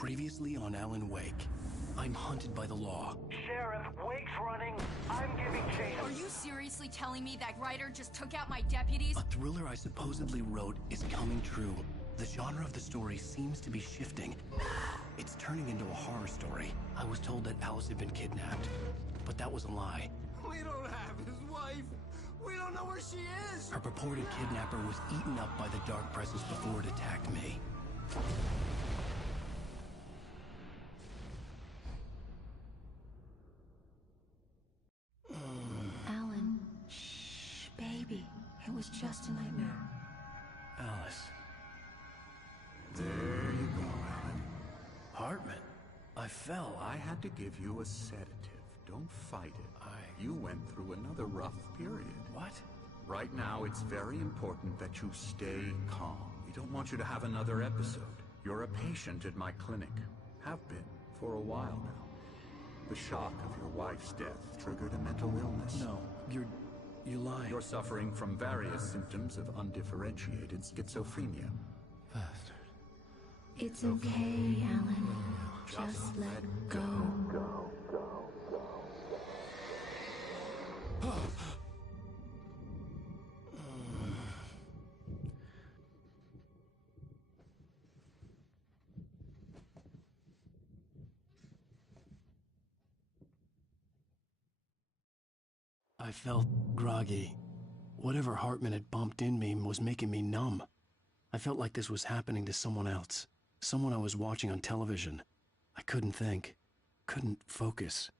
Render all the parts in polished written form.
Previously on Alan Wake. I'm hunted by the law. Sheriff, Wake's running. I'm giving chase. Are you seriously telling me that writer just took out my deputies? A thriller I supposedly wrote is coming true. The genre of the story seems to be shifting. It's turning into a horror story. I was told that Alice had been kidnapped, but that was a lie. We don't have his wife. We don't know where she is. Her purported kidnapper was eaten up by the dark presence before it attacked me. Alan, shh, baby. It was just a nightmare. Alice. There you go, Alan. Hartman. I fell. I had to give you a sedative. Don't fight it. You went through another rough period. What? Right now, it's very important that you stay calm. We don't want you to have another episode. You're a patient at my clinic. Have been for a while now. The shock of your wife's death triggered a mental illness. No, you're lying. You're suffering from various symptoms of undifferentiated schizophrenia. Bastard. It's okay, Alan. Just let go. I felt groggy. Whatever Hartman had bumped in me was making me numb. I felt like this was happening to someone else. Someone I was watching on television. I couldn't think. Couldn't focus.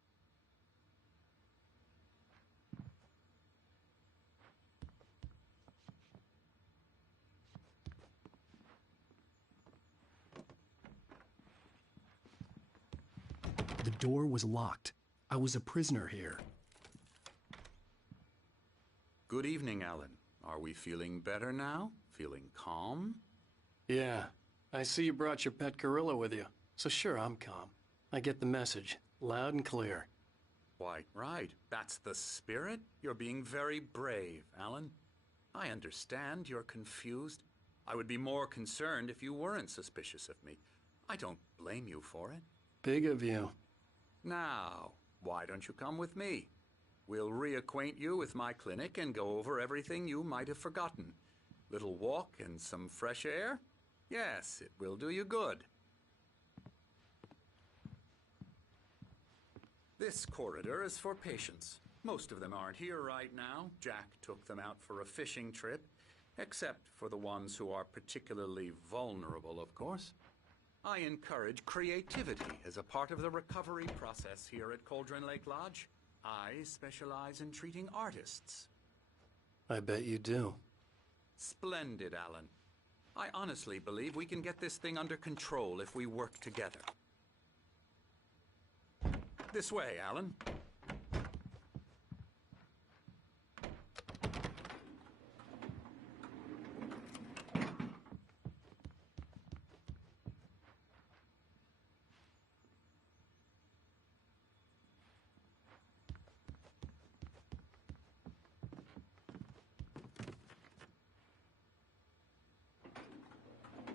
The door was locked. I was a prisoner here. Good evening, Alan. Are we feeling better now? Feeling calm? Yeah, I see you brought your pet gorilla with you. So sure, I'm calm. I get the message, loud and clear. Quite right. That's the spirit. You're being very brave, Alan. I understand you're confused. I would be more concerned if you weren't suspicious of me. I don't blame you for it. Big of you. Now, why don't you come with me? We'll reacquaint you with my clinic and go over everything you might have forgotten. Little walk and some fresh air? Yes, it will do you good. This corridor is for patients. Most of them aren't here right now. Jack took them out for a fishing trip, except for the ones who are particularly vulnerable, of course. I encourage creativity as a part of the recovery process here at Cauldron Lake Lodge. I specialize in treating artists. I bet you do. Splendid, Alan. I honestly believe we can get this thing under control if we work together. This way, Alan.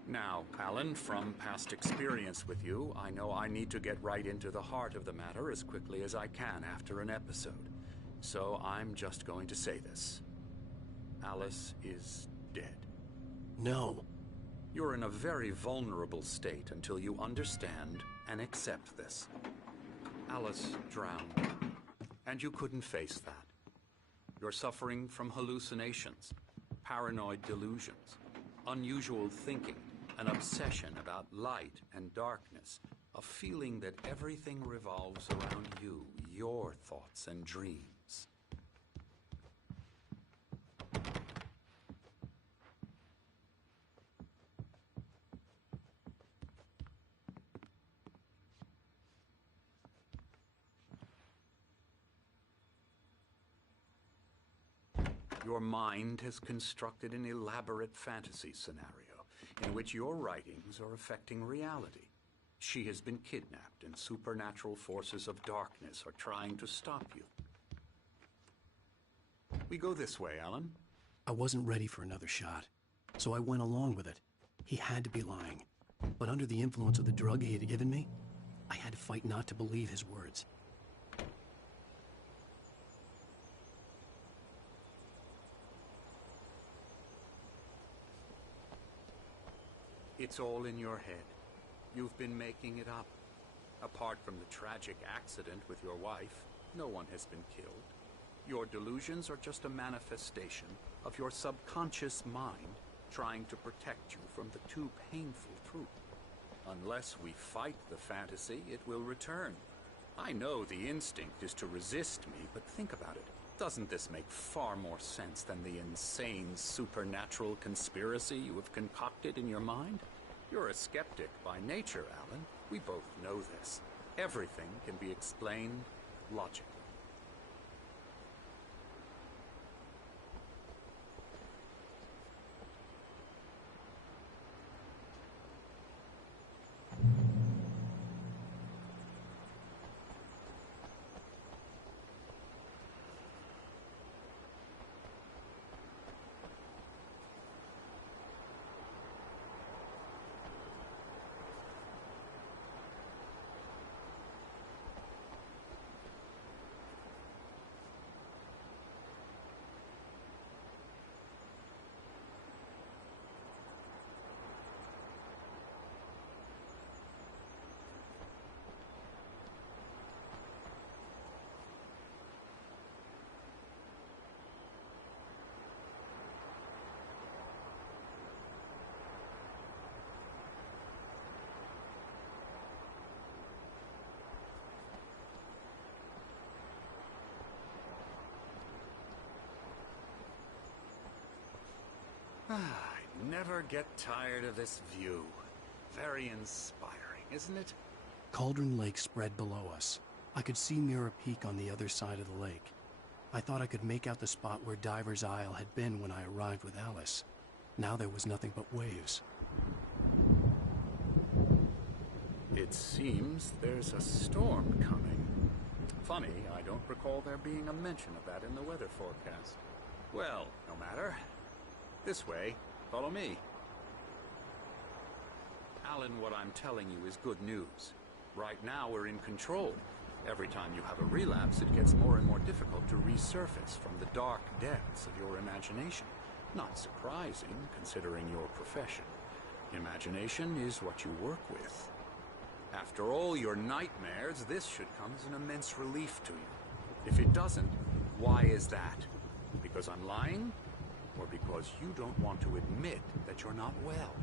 Now, Alan, from past experience with you, I know I need to get right into the heart of the matter as quickly as I can after an episode. So I'm just going to say this. Alice is dead. No. You're in a very vulnerable state until you understand and accept this. Alice drowned, and you couldn't face that. You're suffering from hallucinations, paranoid delusions, unusual thinking, an obsession about light and darkness, a feeling that everything revolves around you, your thoughts and dreams. Your mind has constructed an elaborate fantasy scenario in which your writings are affecting reality. She has been kidnapped and supernatural forces of darkness are trying to stop you. We go this way, Alan. I wasn't ready for another shot, so I went along with it. He had to be lying. But under the influence of the drug he had given me, I had to fight not to believe his words. It's all in your head. You've been making it up. Apart from the tragic accident with your wife, no one has been killed. Your delusions are just a manifestation of your subconscious mind trying to protect you from the too painful truth. Unless we fight the fantasy, it will return. I know the instinct is to resist me, but think about it. Doesn't this make far more sense than the insane supernatural conspiracy you have concocted in your mind? You're a skeptic by nature, Alan. We both know this. Everything can be explained logically. I never get tired of this view. Very inspiring, isn't it? Cauldron Lake spread below us. I could see Mirror Peak on the other side of the lake. I thought I could make out the spot where Diver's Isle had been when I arrived with Alice. Now there was nothing but waves. It seems there's a storm coming. Funny, I don't recall there being a mention of that in the weather forecast. Well, no matter. This way. Follow me. Alan, what I'm telling you is good news. Right now we're in control. Every time you have a relapse, it gets more and more difficult to resurface from the dark depths of your imagination. Not surprising, considering your profession. Imagination is what you work with. After all your nightmares, this should come as an immense relief to you. If it doesn't, why is that? Because I'm lying? Or because you don't want to admit that you're not well?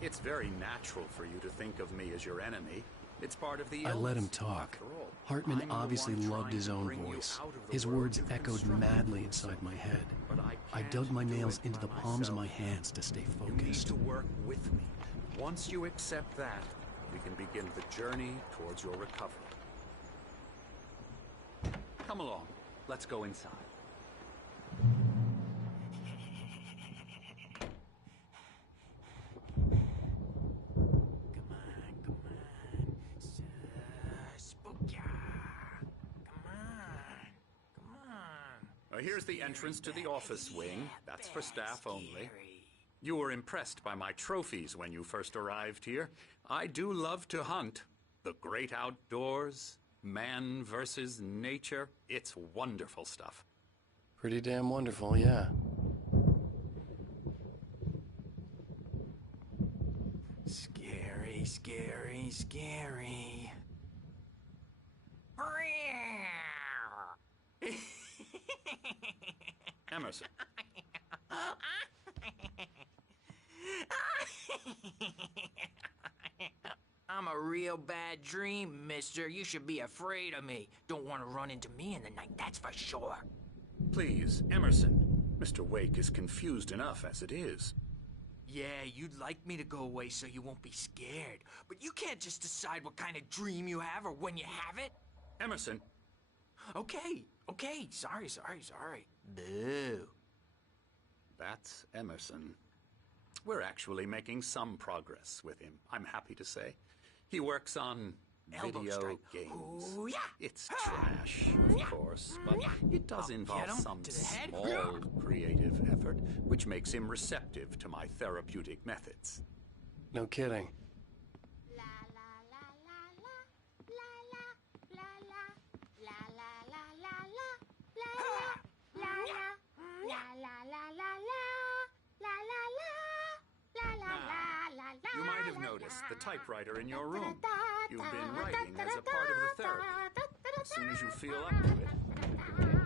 It's very natural for you to think of me as your enemy. It's part of the illness. I let him talk. After all, Hartman I'm the obviously one loved trying his to own bring you voice. out of the His world words you've echoed constructed madly for inside yourself. my head. But I can't dug my do nails it into the by palms of my myself. hands to stay You need focused. to work with me. Once you accept that, we can begin the journey towards your recovery. Come along. Let's go inside. Here's the entrance to the office wing. That's for staff only. You were impressed by my trophies when you first arrived here. I do love to hunt. The great outdoors, man versus nature. It's wonderful stuff. Pretty damn wonderful, yeah. Scary, scary, scary. Emerson. I'm a real bad dream, mister. You should be afraid of me. Don't want to run into me in the night, that's for sure. Please, Emerson. Mr. Wake is confused enough as it is. Yeah, you'd like me to go away so you won't be scared. But you can't just decide what kind of dream you have or when you have it. Emerson. Okay. Sorry. Boo. That's Emerson. We're actually making some progress with him, I'm happy to say. He works on Elbow video strike. games. Ooh, yeah. It's trash, of course, but it does involve get him some to the head. small creative effort, which makes him receptive to my therapeutic methods. No kidding. have noticed the typewriter in your room. You've been writing as a part of the therapy. As soon as you feel up to it, you can...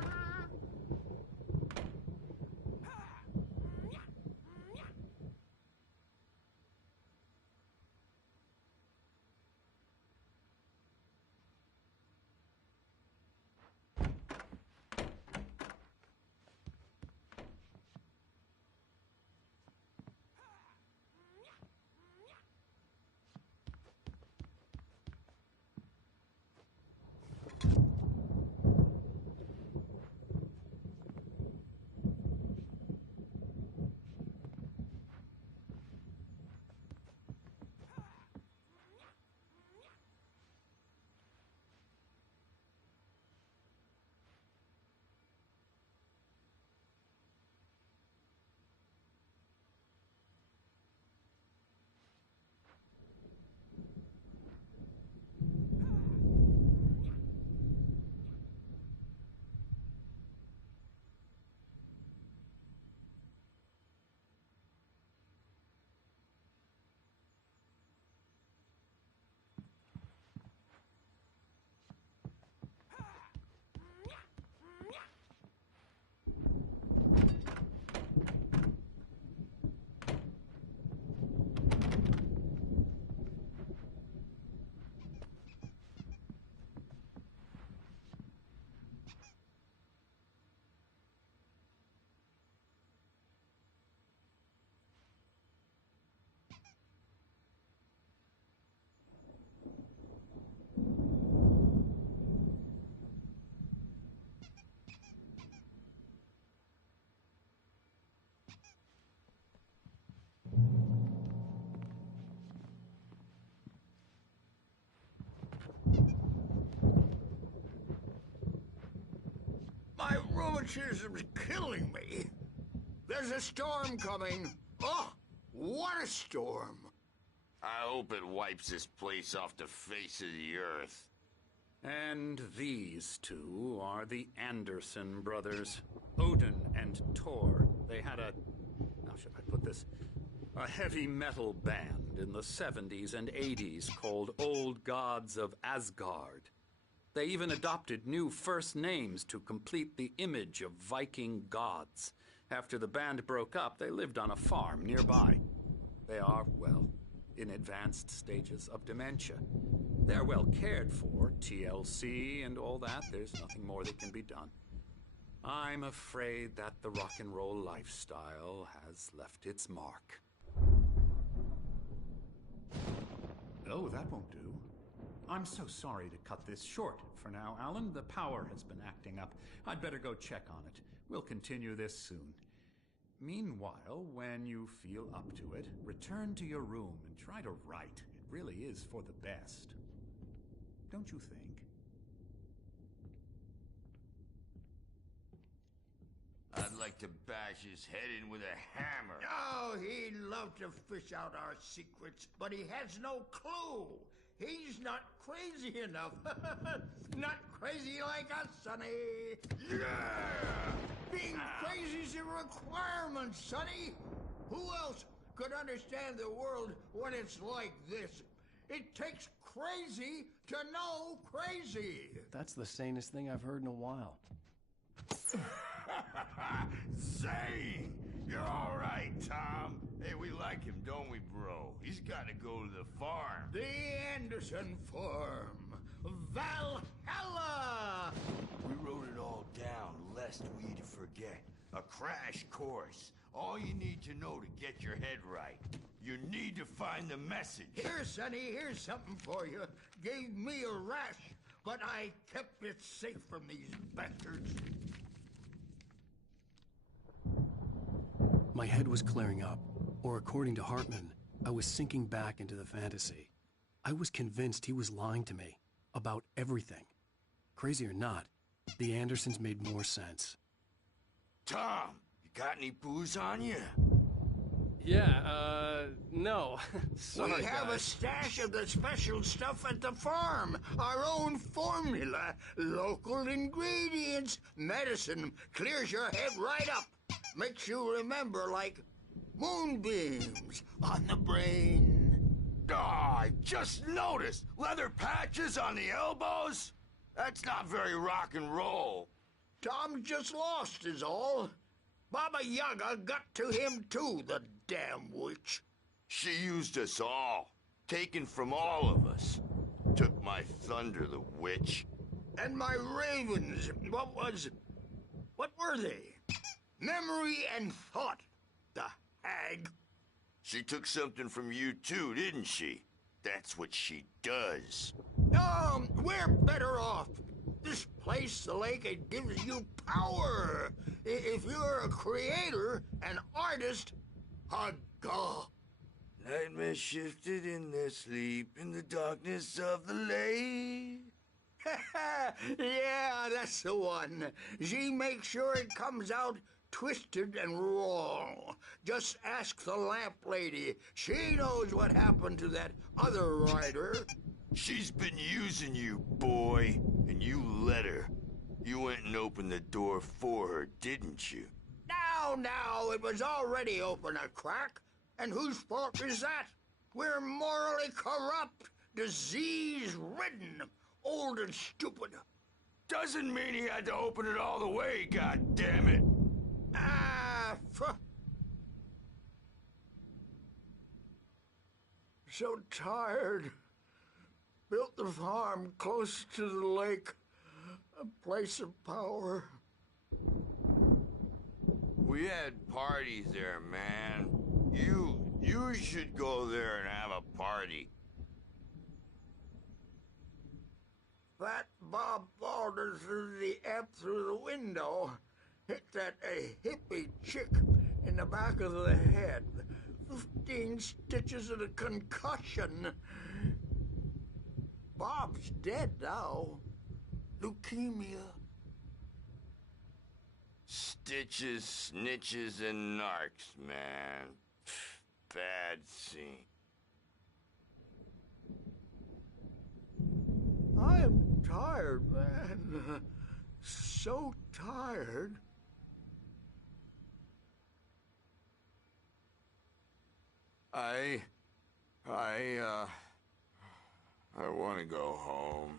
My rheumatism's killing me. There's a storm coming. Oh, what a storm. I hope it wipes this place off the face of the earth. And these two are the Anderson brothers, Odin and Thor. They had a... how should I put this? A heavy metal band in the 70s and 80s called Old Gods of Asgard. They even adopted new first names to complete the image of Viking gods. After the band broke up, they lived on a farm nearby. They are, well, in advanced stages of dementia. They're well cared for, TLC and all that. There's nothing more that can be done. I'm afraid that the rock and roll lifestyle has left its mark. Oh, that won't do. I'm so sorry to cut this short for now, Alan. The power has been acting up. I'd better go check on it. We'll continue this soon. Meanwhile, when you feel up to it, return to your room and try to write. It really is for the best. Don't you think? I'd like to bash his head in with a hammer. Oh, he'd love to fish out our secrets, but he has no clue. He's not crazy enough. Not crazy like us, Sonny. Yeah! Being crazy's a requirement, Sonny. Who else could understand the world when it's like this? It takes crazy to know crazy. That's the sanest thing I've heard in a while. Zane! You're all right, Tom. Hey, we like him, don't we, bro? He's got to go to the farm. The Anderson Farm. Valhalla! We wrote it all down, lest we forget. A crash course. All you need to know to get your head right. You need to find the message. Here, Sonny, here's something for you. Gave me a rash, but I kept it safe from these bastards. My head was clearing up, or according to Hartman, I was sinking back into the fantasy. I was convinced he was lying to me about everything. Crazy or not, the Andersons made more sense. Tom, you got any booze on you? Yeah, no. Sorry, we have a stash of the special stuff at the farm. Our own formula. Local ingredients. Medicine clears your head right up. Makes you remember like moonbeams on the brain. I just noticed! Leather patches on the elbows? That's not very rock and roll. Tom just lost is all. Baba Yaga got to him too, the damn witch. She used us all. Taken from all of us. Took my thunder, the witch. And my ravens, what were they? Memory and thought, the hag. She took something from you too, didn't she? That's what she does. We're better off. This place, the lake, it gives you power. If you're a creator, an artist, a god. Nightmare shifted in their sleep in the darkness of the lake. Yeah, that's the one. She makes sure it comes out twisted and wrong. Just ask the lamp lady. She knows what happened to that other rider. She's been using you, boy, and you let her. You went and opened the door for her, didn't you? Now, it was already open a crack. And whose fault is that? We're morally corrupt, disease-ridden, old and stupid. Doesn't mean he had to open it all the way, goddammit. So tired. Built the farm close to the lake. A place of power. We had parties there, man. You should go there and have a party. That Bob Balder threw the amp through the window. Hit that hippie chick in the back of the head. 15 stitches and a concussion. Bob's dead now. Leukemia. Stitches, snitches, and narcs, man. Bad scene. I am tired, man. So tired. I want to go home.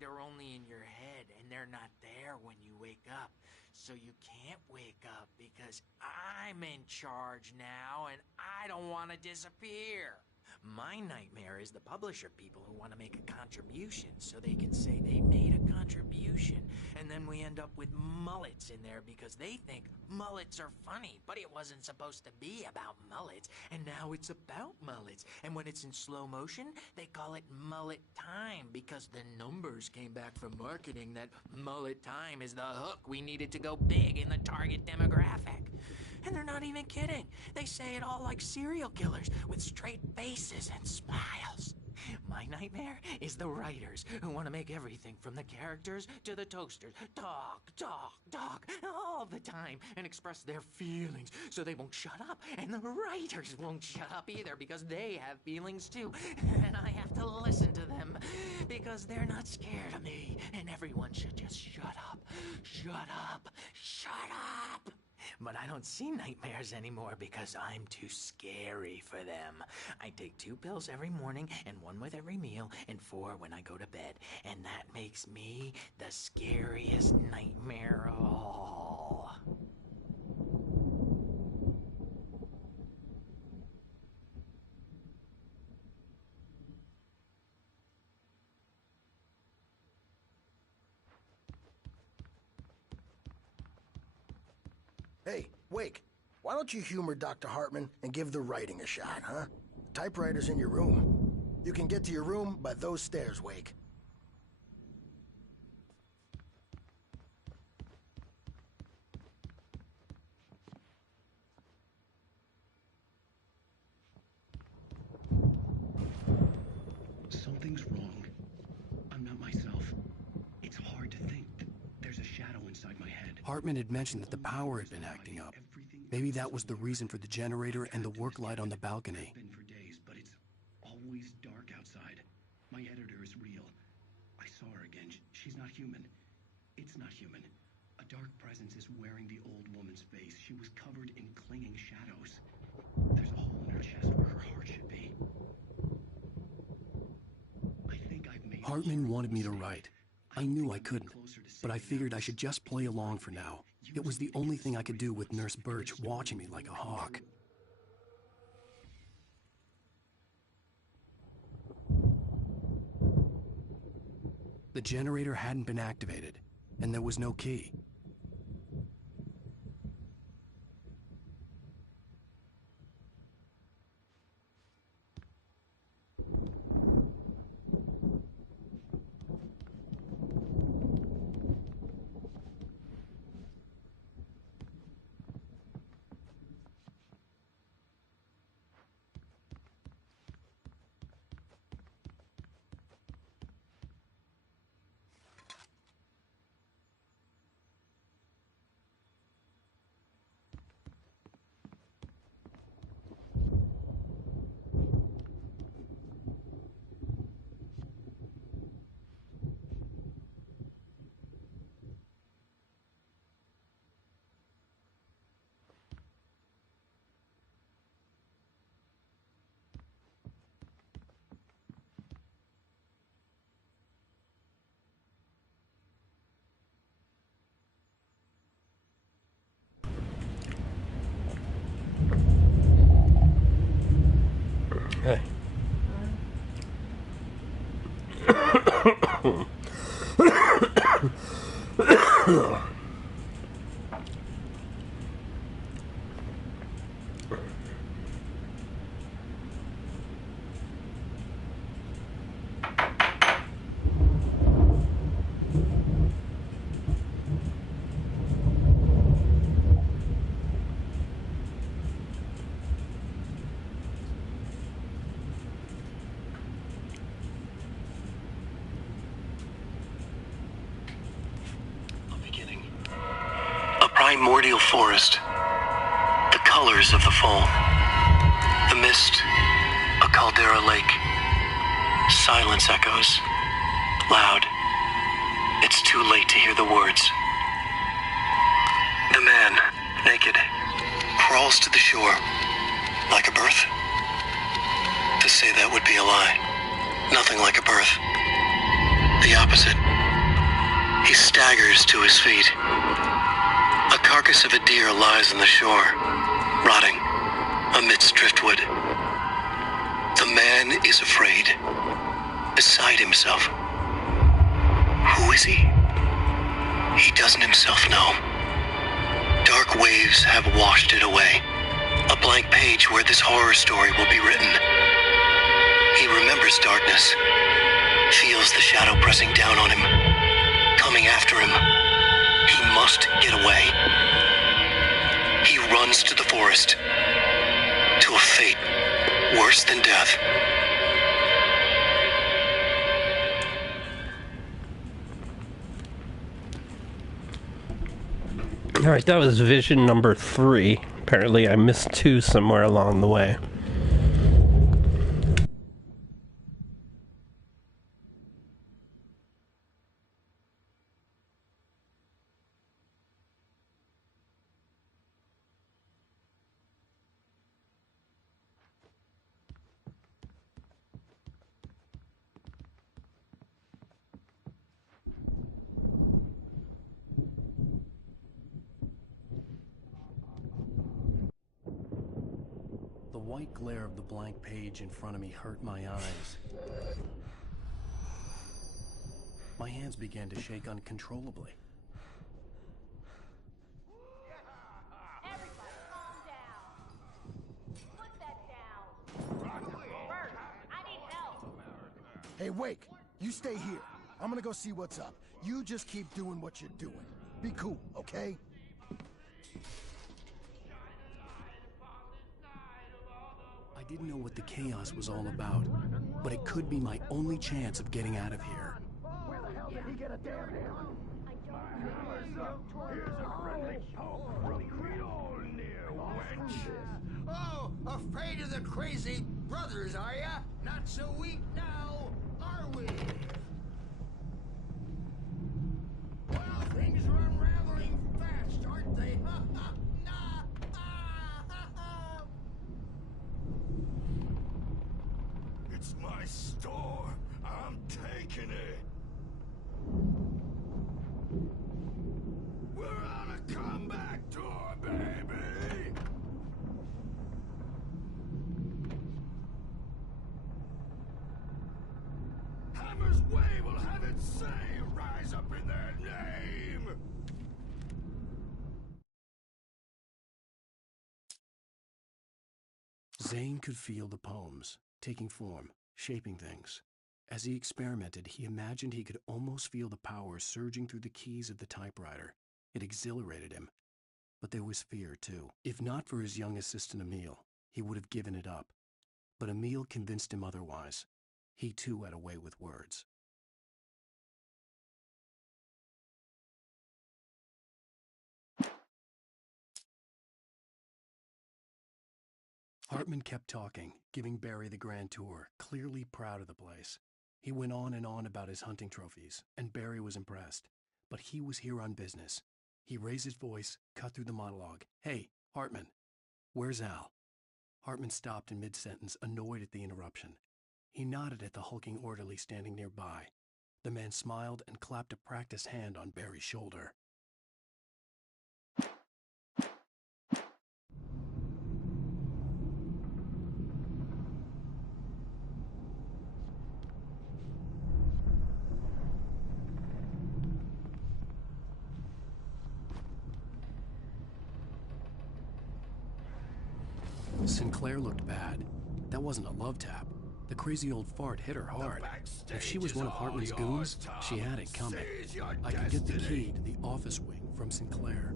They're only in your head, and they're not there when you wake up. So you can't wake up because I'm in charge now, and I don't want to disappear. My nightmare is the publisher people who want to make a contribution so they can say they made a contribution. And then we end up with mullets in there because they think mullets are funny. But it wasn't supposed to be about mullets, and now it's about mullets. And when it's in slow motion, they call it mullet time because the numbers came back from marketing that mullet time is the hook we needed to go big in the target demographic. And they're not even kidding. They say it all like serial killers with straight faces and smiles. My nightmare is the writers who want to make everything from the characters to the toasters talk all the time and express their feelings so they won't shut up. And the writers won't shut up either because they have feelings too. And I have to listen to them because they're not scared of me. And everyone should just shut up. Shut up. Shut up. But I don't see nightmares anymore because I'm too scary for them. I take 2 pills every morning and 1 with every meal and 4 when I go to bed. And that makes me the scariest nightmare of all. Hey, Wake, why don't you humor Dr. Hartman and give the writing a shot, huh? Typewriter's in your room. You can get to your room by those stairs, Wake. Something's wrong. I'm not myself. It's hard to think. There's a shadow inside my head. Hartman had mentioned that the power had been acting up. Maybe that was the reason for the generator and the work light on the balcony. It's been for days, but it's always dark outside. My editor is real. I saw her again. She's not human. It's not human. A dark presence is wearing the old woman's face. She was covered in clinging shadows. There's a hole in her chest where her heart should be. I think I've made... Hartman wanted me to write. I knew I couldn't, but I figured I should just play along for now. It was the only thing I could do with Nurse Birch watching me like a hawk. The generator hadn't been activated, and there was no key. Hey. Primordial forest. The colors of the fall. The mist. A caldera lake. Silence echoes. Loud. It's too late to hear the words. The man, naked, crawls to the shore. Like a birth? To say that would be a lie. Nothing like a birth. The opposite. He staggers to his feet. A carcass of a deer lies on the shore, rotting amidst driftwood. The man is afraid, beside himself. Who is he? He doesn't himself know. Dark waves have washed it away. A blank page where this horror story will be written. He remembers darkness, feels the shadow pressing down on him, coming after him. He must get away. He runs to the forest, to a fate worse than death. Alright, that was vision number 3. Apparently I missed 2 somewhere along the way. The white glare of the blank page in front of me hurt my eyes. My hands began to shake uncontrollably. Everybody calm down. Put that down. Hey, Wake, you stay here. I'm gonna go see what's up. You just keep doing what you're doing. Be cool, okay? I didn't know what the chaos was all about, but it could be my only chance of getting out of here. Where the hell did he get a damn hand? Here's a friendly poke from Mjolnir, wench. Oh, afraid of the crazy brothers, are ya? Not so weak now, are we? Well, things are unraveling fast, aren't they? It's my store. I'm taking it. We're on a comeback tour, baby! Hammer's Way will have its say rise up in their name! Zane could feel the poems, taking form, shaping things. As he experimented, he imagined he could almost feel the power surging through the keys of the typewriter. It exhilarated him. But there was fear, too. If not for his young assistant Emil, he would have given it up. But Emil convinced him otherwise. He, too, had a way with words. Hartman kept talking, giving Barry the grand tour, clearly proud of the place. He went on and on about his hunting trophies, and Barry was impressed. But he was here on business. He raised his voice, cut through the monologue. "Hey, Hartman, where's Al?" Hartman stopped in mid-sentence, annoyed at the interruption. He nodded at the hulking orderly standing nearby. The man smiled and clapped a practiced hand on Barry's shoulder. Sinclair looked bad. That wasn't a love tap. The crazy old fart hit her hard. If she was one of Hartman's goons, she had it coming. I could get the key to the office wing from Sinclair.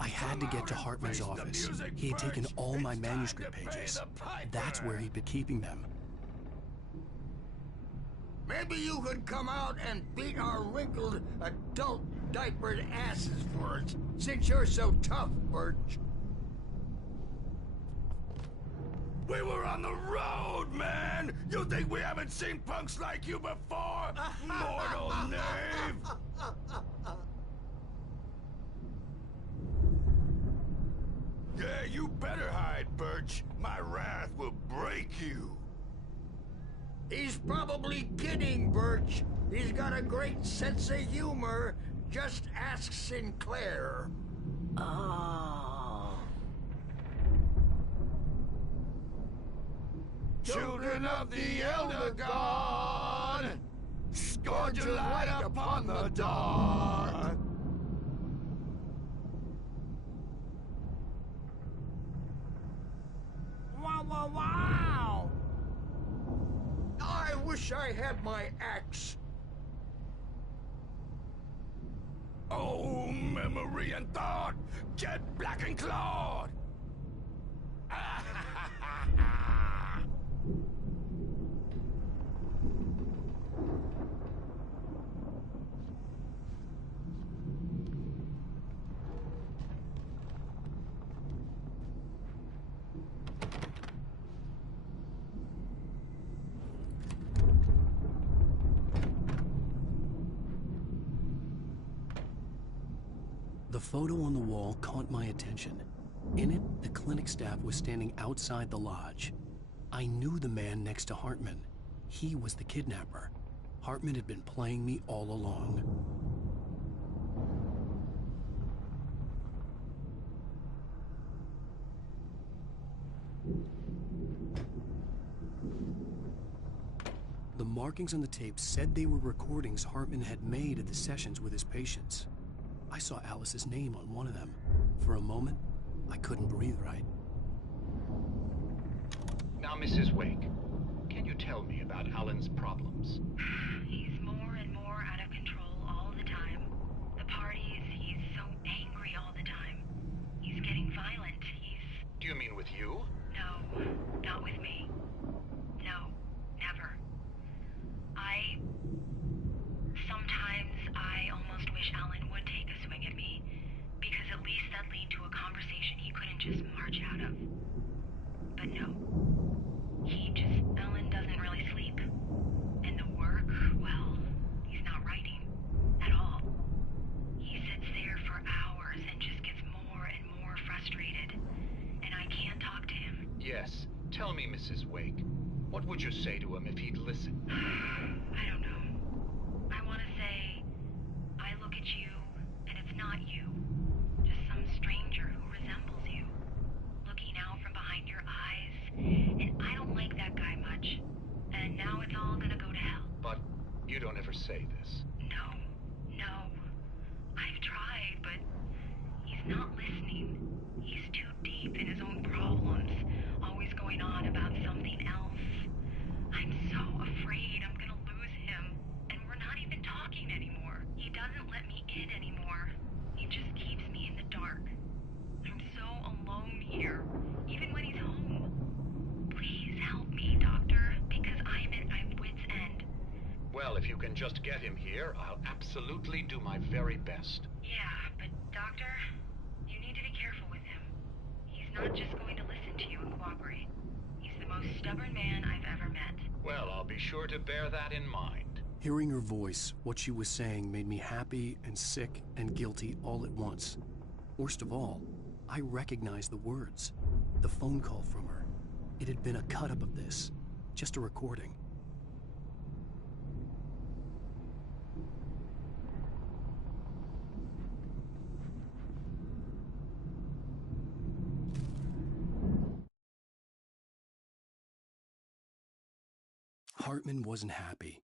I had to get to Hartman's office. He had taken all my manuscript pages. That's where he'd been keeping them. Maybe you could come out and beat our wrinkled, adult diapered asses for us, since you're so tough, Birch. We were on the road, man! You think we haven't seen punks like you before? Mortal knave! Yeah, you better hide, Birch. My wrath will break you. He's probably kidding, Birch. He's got a great sense of humor. Just ask Sinclair. Oh. Children of the Elder God, scourge your light upon the dark. Wow, wow, wow! I wish I had my axe. Oh, memory and thought, jet black and clawed. The photo on the wall caught my attention. In it, the clinic staff was standing outside the lodge. I knew the man next to Hartman. He was the kidnapper. Hartman had been playing me all along. The markings on the tape said they were recordings Hartman had made at the sessions with his patients. I saw Alice's name on one of them. For a moment, I couldn't breathe right. Now, Mrs. Wake, tell me about Alan's problems? He's more and more out of control all the time. The parties, he's so angry all the time. He's getting violent. Do you mean with you? No, not with me. No, never. Sometimes I almost wish Alan would take a swing at me, because at least that'd lead to a conversation he couldn't just march out of. But no. Alan doesn't really sleep. And the work, well, he's not writing at all. He sits there for hours and just gets more and more frustrated. And I can't talk to him. Yes. Tell me, Mrs. Wake. What would you say to him if he'd listen? I don't know. I want to say, I look at you, and it's not you. Just some stranger who resembles you. Looking out from behind your eyes. And I don't like that guy much. And now it's all gonna go to hell. But you don't ever say this. No. I've tried, but he's not listening. He's too deep in his own problems. Always going on about something else. I'm so afraid I'm gonna lose him. And we're not even talking anymore. He doesn't let me in anymore. He just keeps me in the dark. I'm so alone here, even when he's home. Please help me, Doctor, because I'm at my wit's end. Well, if you can just get him here, I'll absolutely do my very best. Yeah, but Doctor, you need to be careful with him. He's not just going to listen to you and cooperate. He's the most stubborn man I've ever met. Well, I'll be sure to bear that in mind. Hearing her voice, what she was saying made me happy and sick and guilty all at once. Worst of all, I recognized the words. The phone call from her. It had been a cut-up of this. Just a recording. Hartman wasn't happy.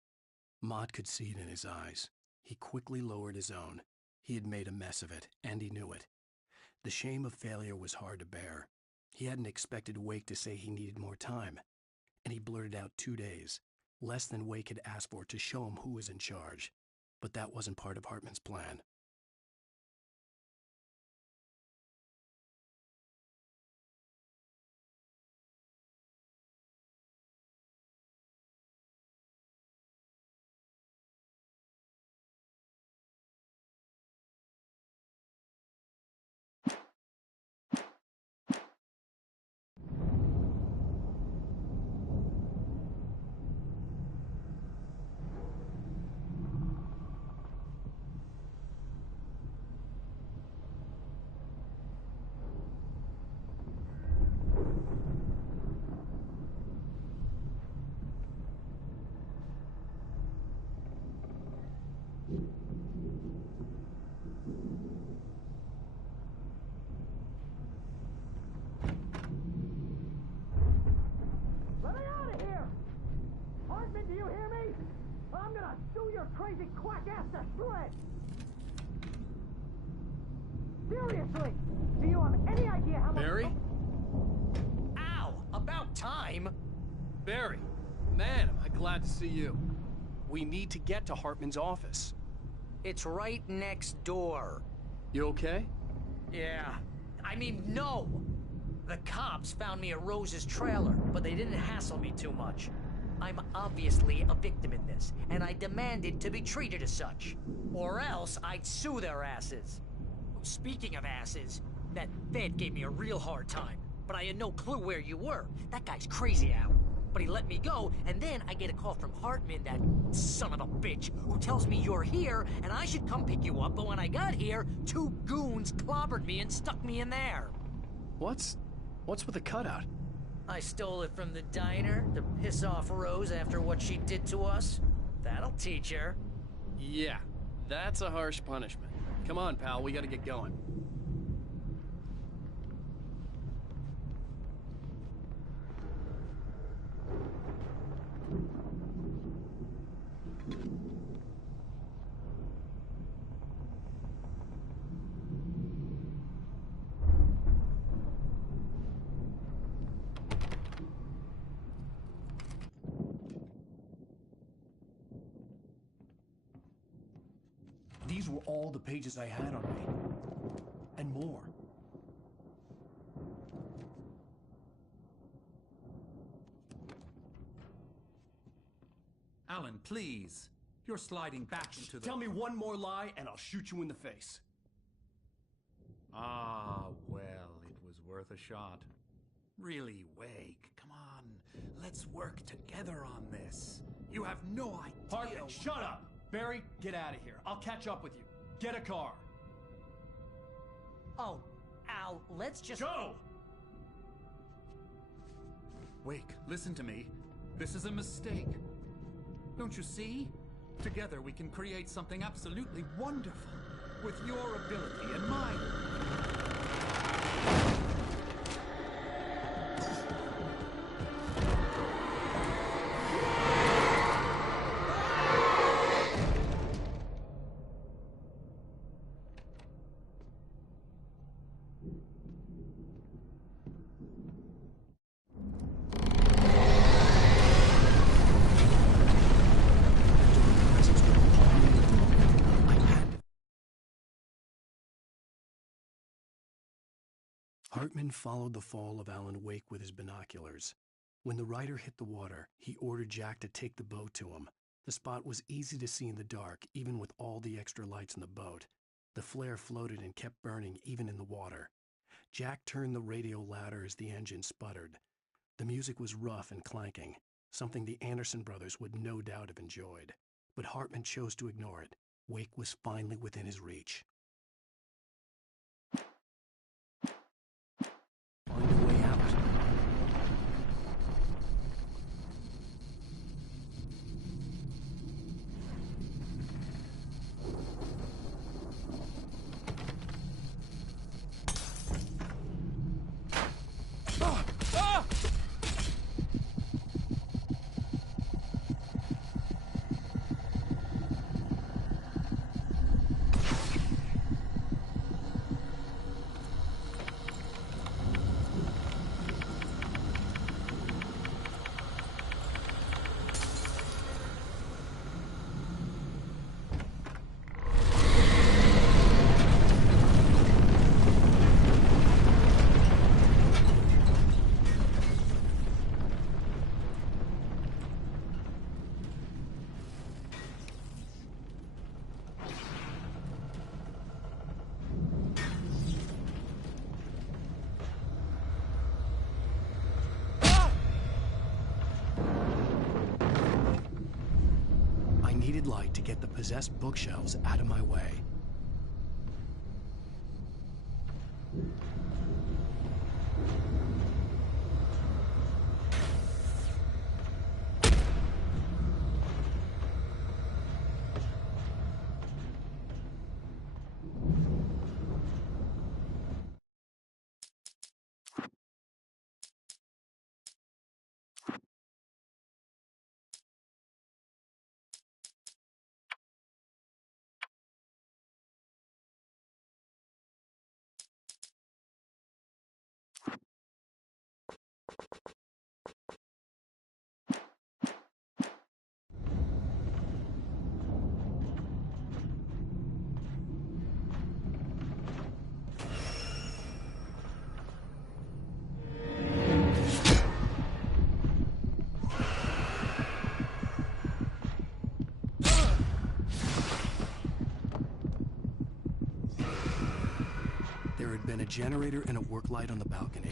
Mott could see it in his eyes. He quickly lowered his own. He had made a mess of it, and he knew it. The shame of failure was hard to bear. He hadn't expected Wake to say he needed more time, and he blurted out 2 days, less than Wake had asked for to show him who was in charge. But that wasn't part of Hartman's plan. Let me out of here! Hartman, do you hear me? I'm gonna chew your crazy quack ass to shreds! Seriously! Do you have any idea how much... Barry? Ow! About time! Barry, man, am I glad to see you. We need to get to Hartman's office. It's right next door. You okay? Yeah. I mean, no! The cops found me at Rose's trailer, but they didn't hassle me too much. I'm obviously a victim in this, and I demanded to be treated as such. Or else I'd sue their asses. Speaking of asses, that Fed gave me a real hard time, but I had no clue where you were. That guy's crazy, Al. But he let me go, and then I get a call from Hartman, that son of a bitch, who tells me you're here, and I should come pick you up, but when I got here, 2 goons clobbered me and stuck me in there. What's with the cutout? I stole it from the diner to piss off Rose after what she did to us. That'll teach her. Yeah, that's a harsh punishment. Come on, pal, we gotta get going. through all the pages I had on me. And more. Alan, please. You're sliding back into the... Tell me one more lie and I'll shoot you in the face. Ah, well, it was worth a shot. Really, Wake, come on. Let's work together on this. You have no idea... Hartman, shut up! Barry, get out of here. I'll catch up with you. Get a car. Oh, Al, let's just... Go! Wake, listen to me. This is a mistake. Don't you see? Together we can create something absolutely wonderful. With your ability and mine. Hartman followed the fall of Alan Wake with his binoculars. When the rider hit the water, he ordered Jack to take the boat to him. The spot was easy to see in the dark, even with all the extra lights in the boat. The flare floated and kept burning even in the water. Jack turned the radio louder as the engine sputtered. The music was rough and clanking, something the Anderson brothers would no doubt have enjoyed. But Hartman chose to ignore it. Wake was finally within his reach. Find a way out. Light to get the possessed bookshelves out of my way. There had been a generator and a work light on the balcony.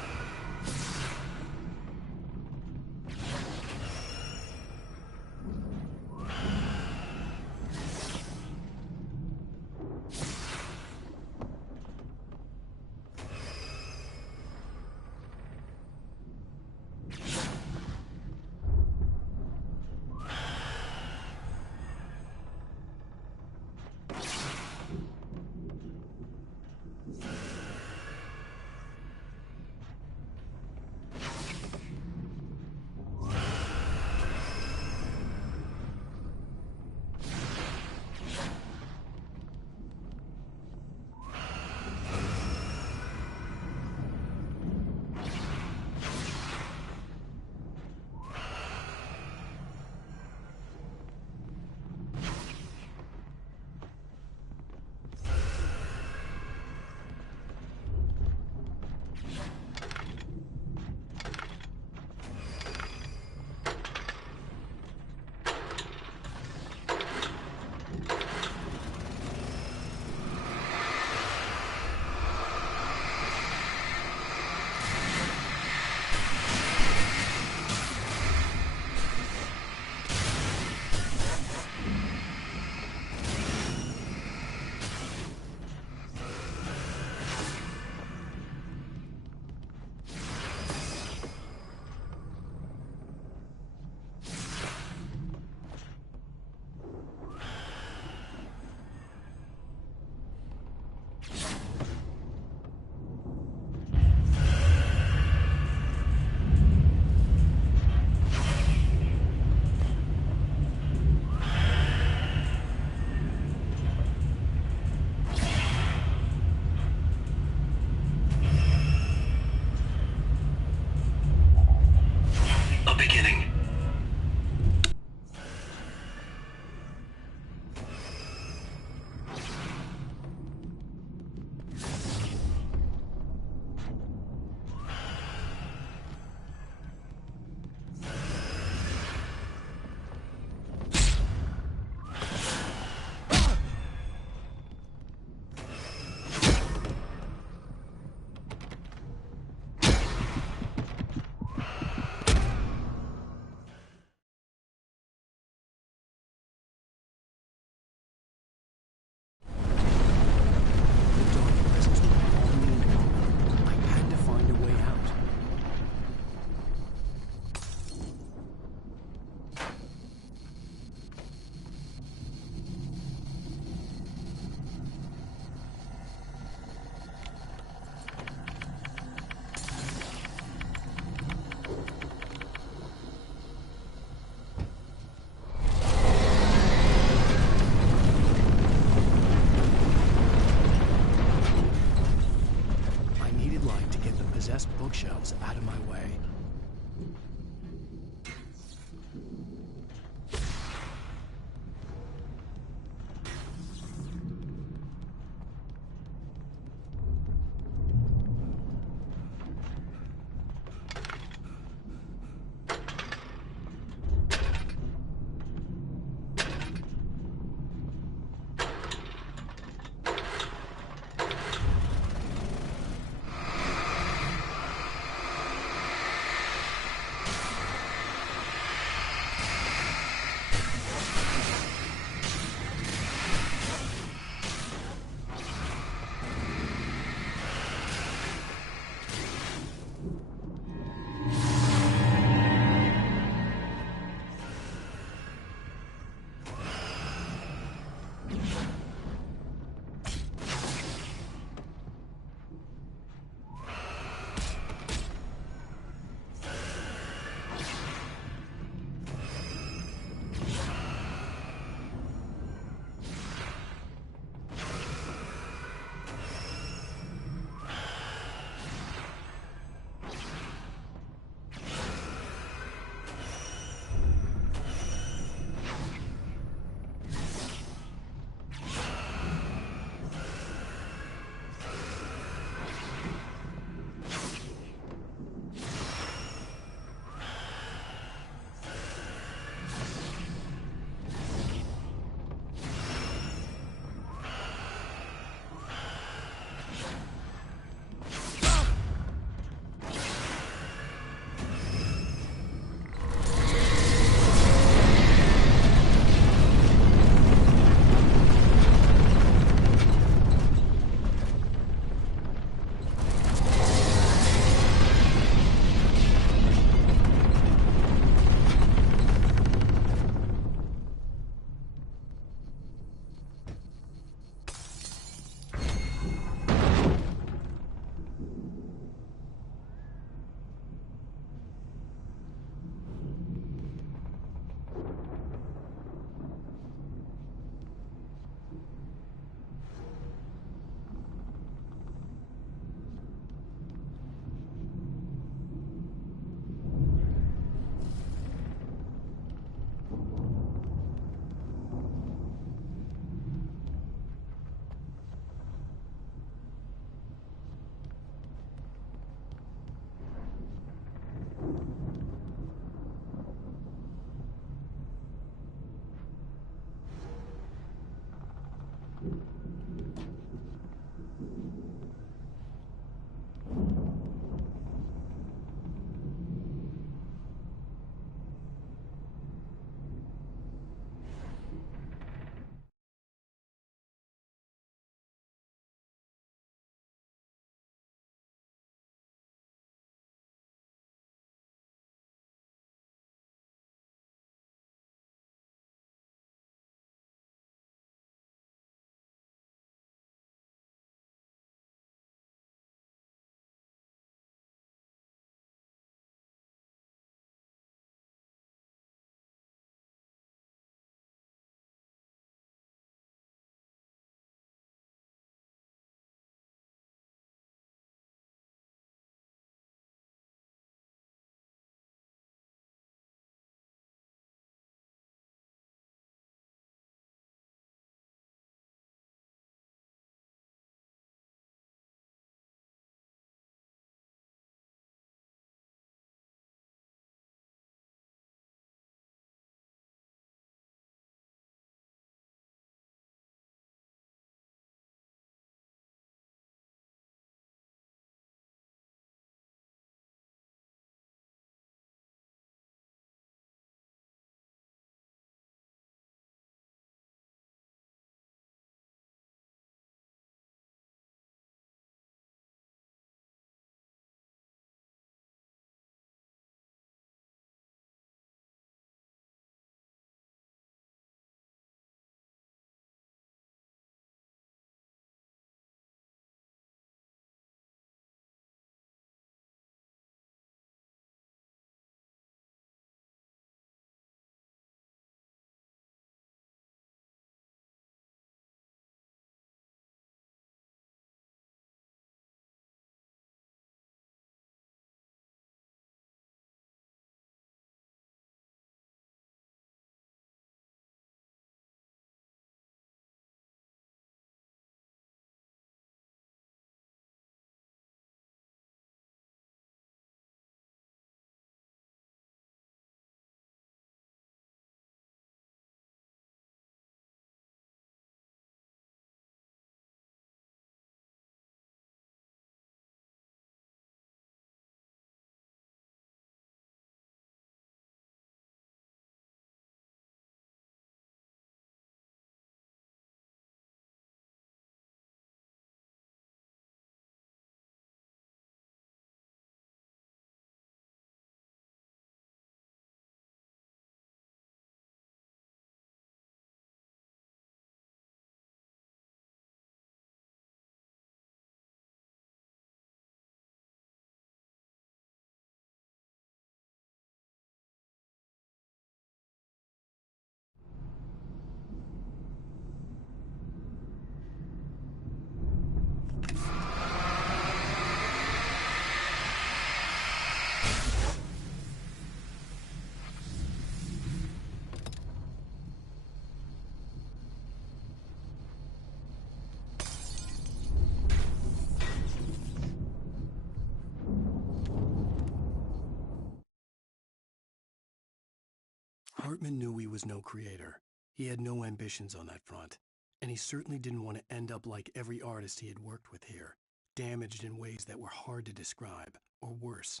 Hartman knew he was no creator. He had no ambitions on that front. And he certainly didn't want to end up like every artist he had worked with here, damaged in ways that were hard to describe, or worse.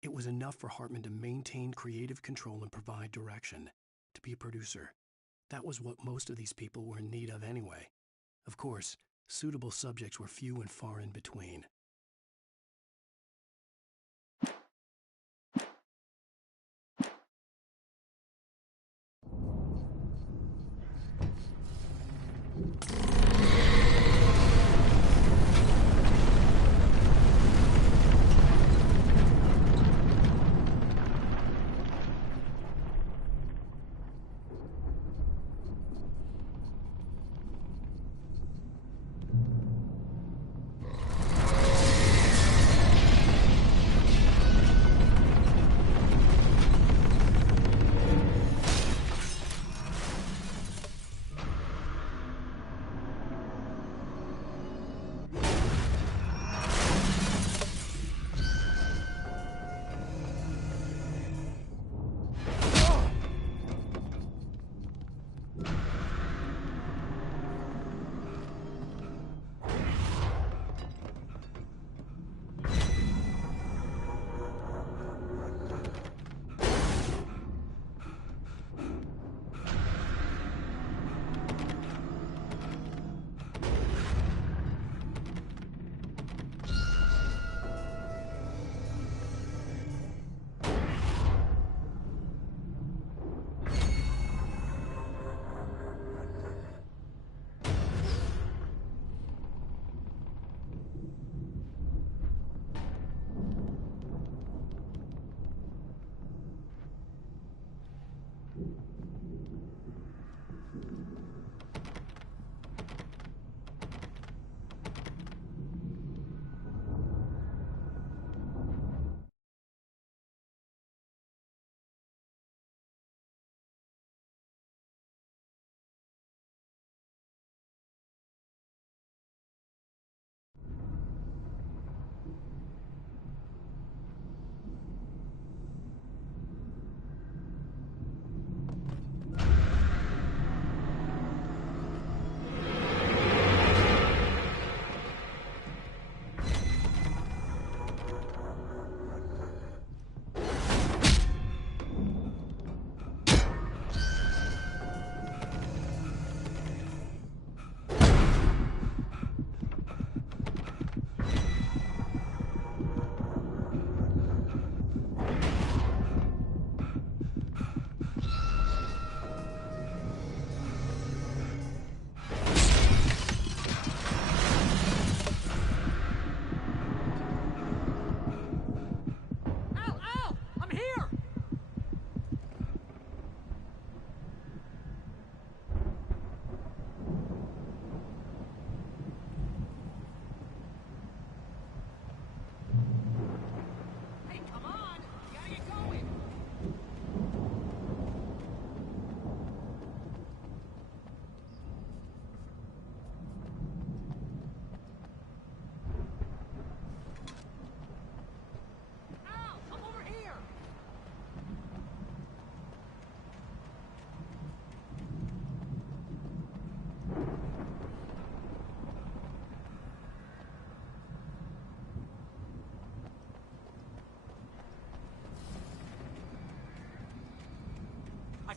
It was enough for Hartman to maintain creative control and provide direction, to be a producer. That was what most of these people were in need of anyway. Of course, suitable subjects were few and far in between.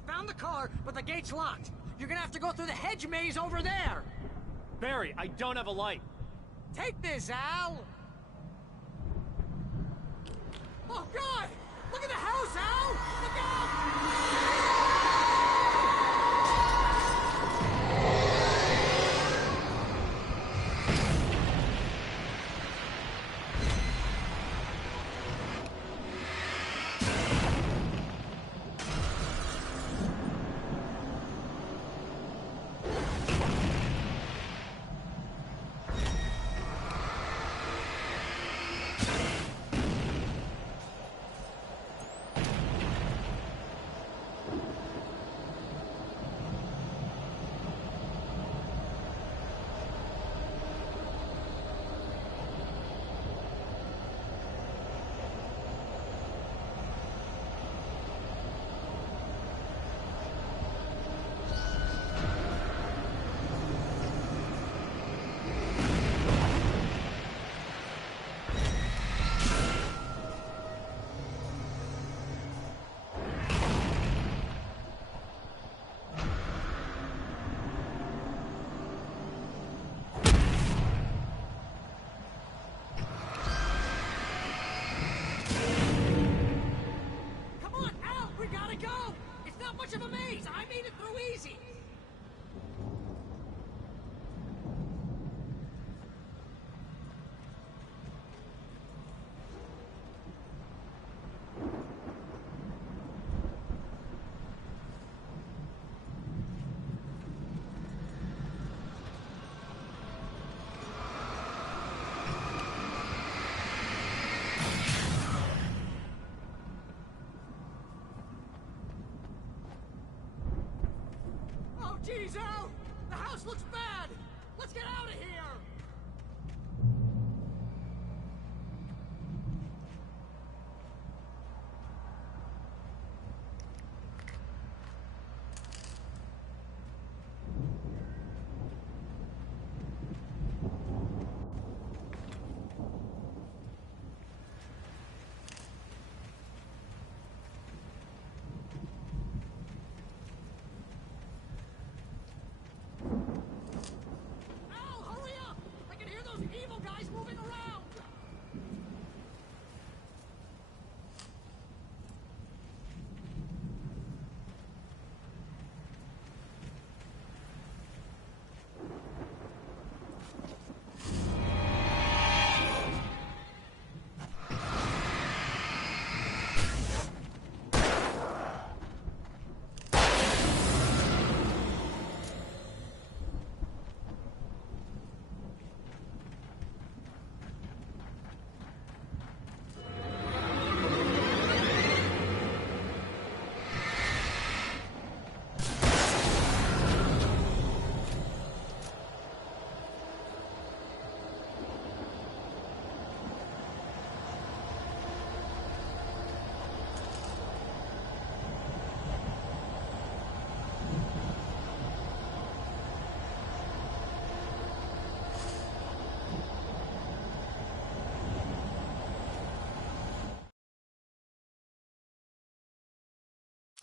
found the car, but the gate's locked. You're gonna have to go through the hedge maze over there. Barry, I don't have a light. Take this, Al! Oh, God! Look at the house, Al! Look out! Jeez, Al! The house looks bad! Let's get out of here!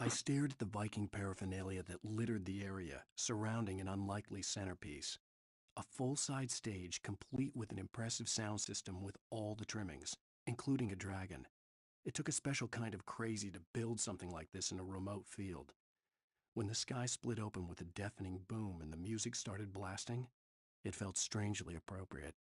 I stared at the Viking paraphernalia that littered the area, surrounding an unlikely centerpiece. A full-size stage complete with an impressive sound system with all the trimmings, including a dragon. It took a special kind of crazy to build something like this in a remote field. When the sky split open with a deafening boom and the music started blasting, it felt strangely appropriate.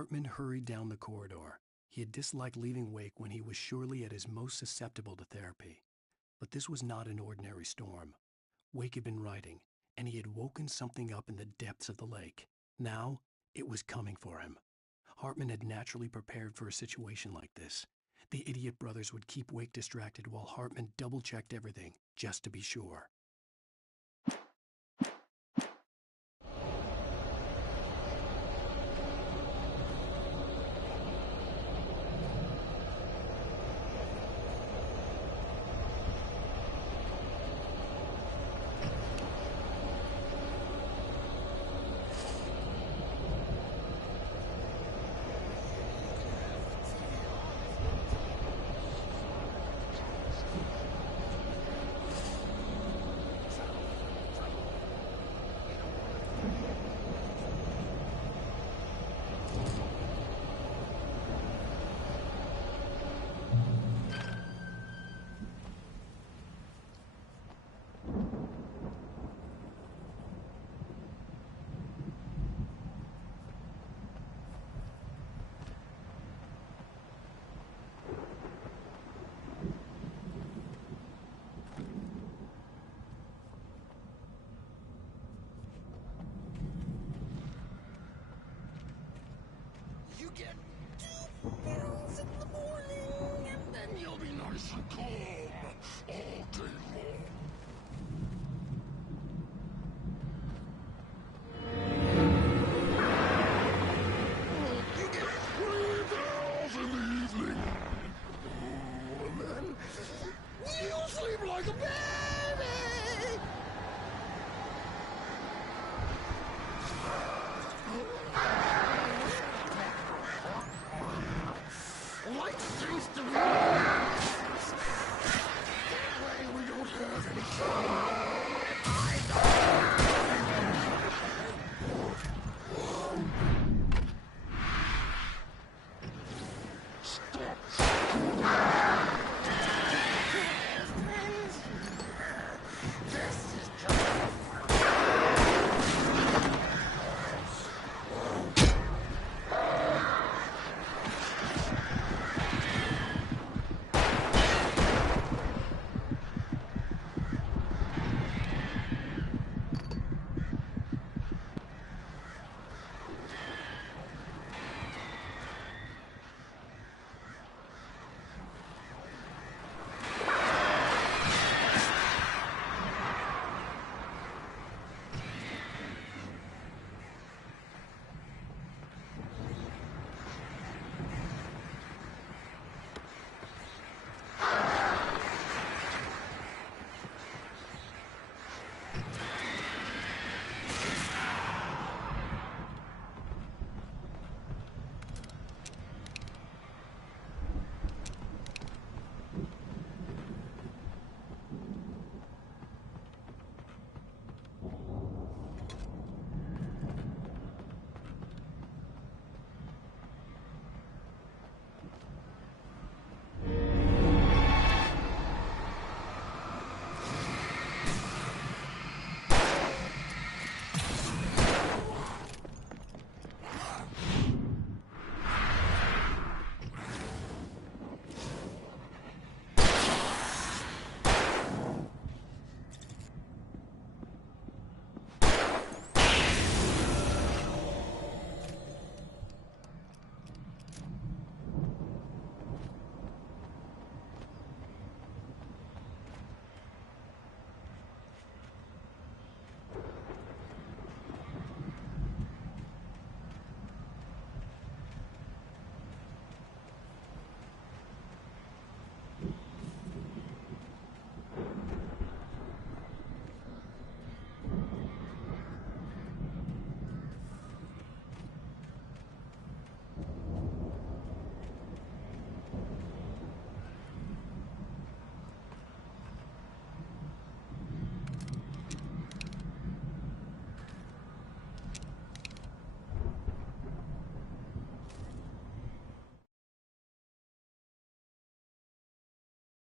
Hartman hurried down the corridor. He had disliked leaving Wake when he was surely at his most susceptible to therapy. But this was not an ordinary storm. Wake had been writing, and he had woken something up in the depths of the lake. Now, it was coming for him. Hartman had naturally prepared for a situation like this. The idiot brothers would keep Wake distracted while Hartman double-checked everything, just to be sure. You get 2 pills in the morning, and then you'll be nice and calm all day long. You get 3 pills in the evening. Oh, and then you sleep like a baby. Light seems to be... That way we don't have any trouble.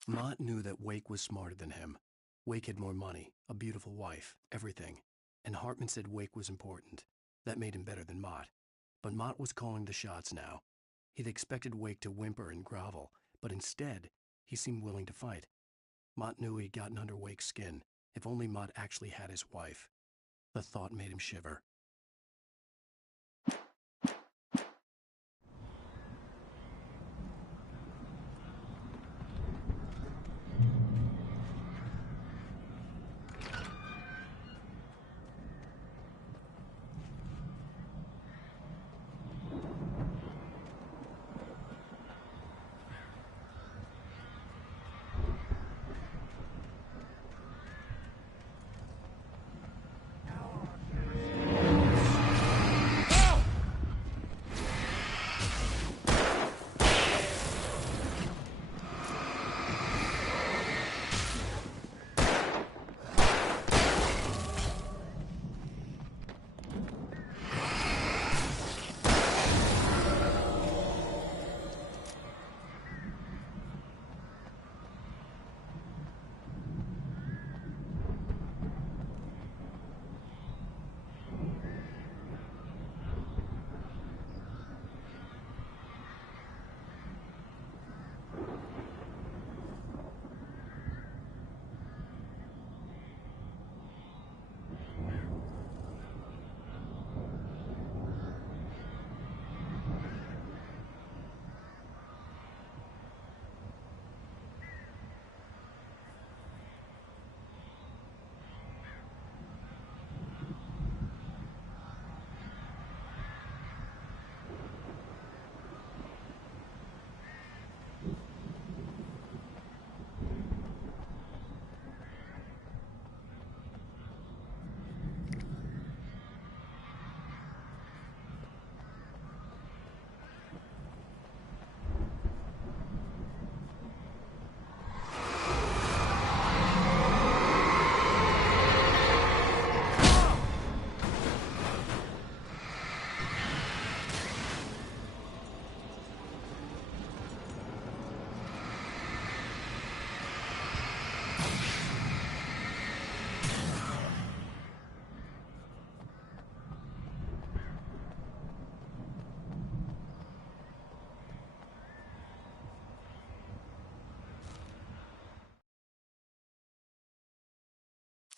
Mott knew that Wake was smarter than him. Wake had more money, a beautiful wife, everything. And Hartman said Wake was important. That made him better than Mott. But Mott was calling the shots now. He'd expected Wake to whimper and grovel, but instead, he seemed willing to fight. Mott knew he'd gotten under Wake's skin. If only Mott actually had his wife. The thought made him shiver.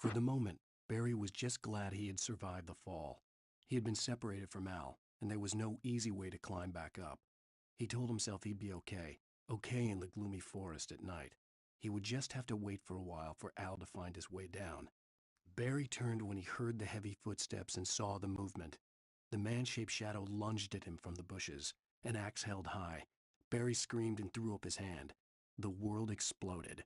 For the moment, Barry was just glad he had survived the fall. He had been separated from Al, and there was no easy way to climb back up. He told himself he'd be okay in the gloomy forest at night. He would just have to wait for a while for Al to find his way down. Barry turned when he heard the heavy footsteps and saw the movement. The man-shaped shadow lunged at him from the bushes, an axe held high. Barry screamed and threw up his hand. The world exploded.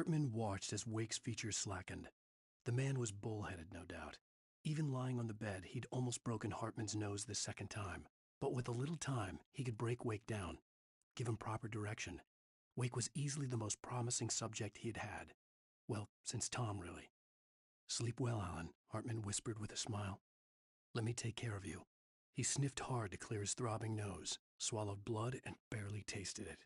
Hartman watched as Wake's features slackened. The man was bullheaded, no doubt. Even lying on the bed, he'd almost broken Hartman's nose the second time. But with a little time, he could break Wake down, give him proper direction. Wake was easily the most promising subject he had had. Well, since Tom, really. "Sleep well, Alan," Hartman whispered with a smile. "Let me take care of you." He sniffed hard to clear his throbbing nose, swallowed blood, and barely tasted it.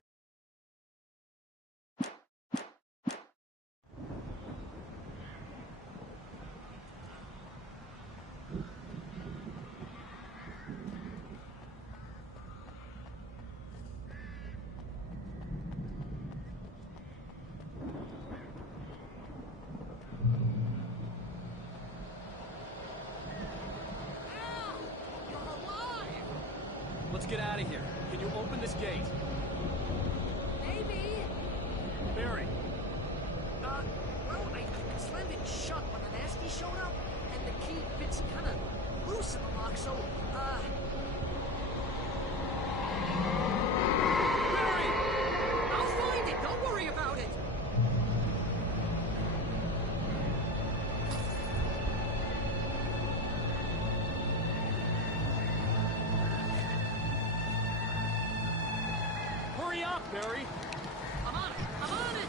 Let's get out of here. Can you open this gate? Maybe. Barry. Well, I slammed it shut when the nasty showed up, and the key fits kind of loose in the lock, so, Barry! I'll find it! Don't worry about it! Hurry up, Barry! I'm on it! I'm on it!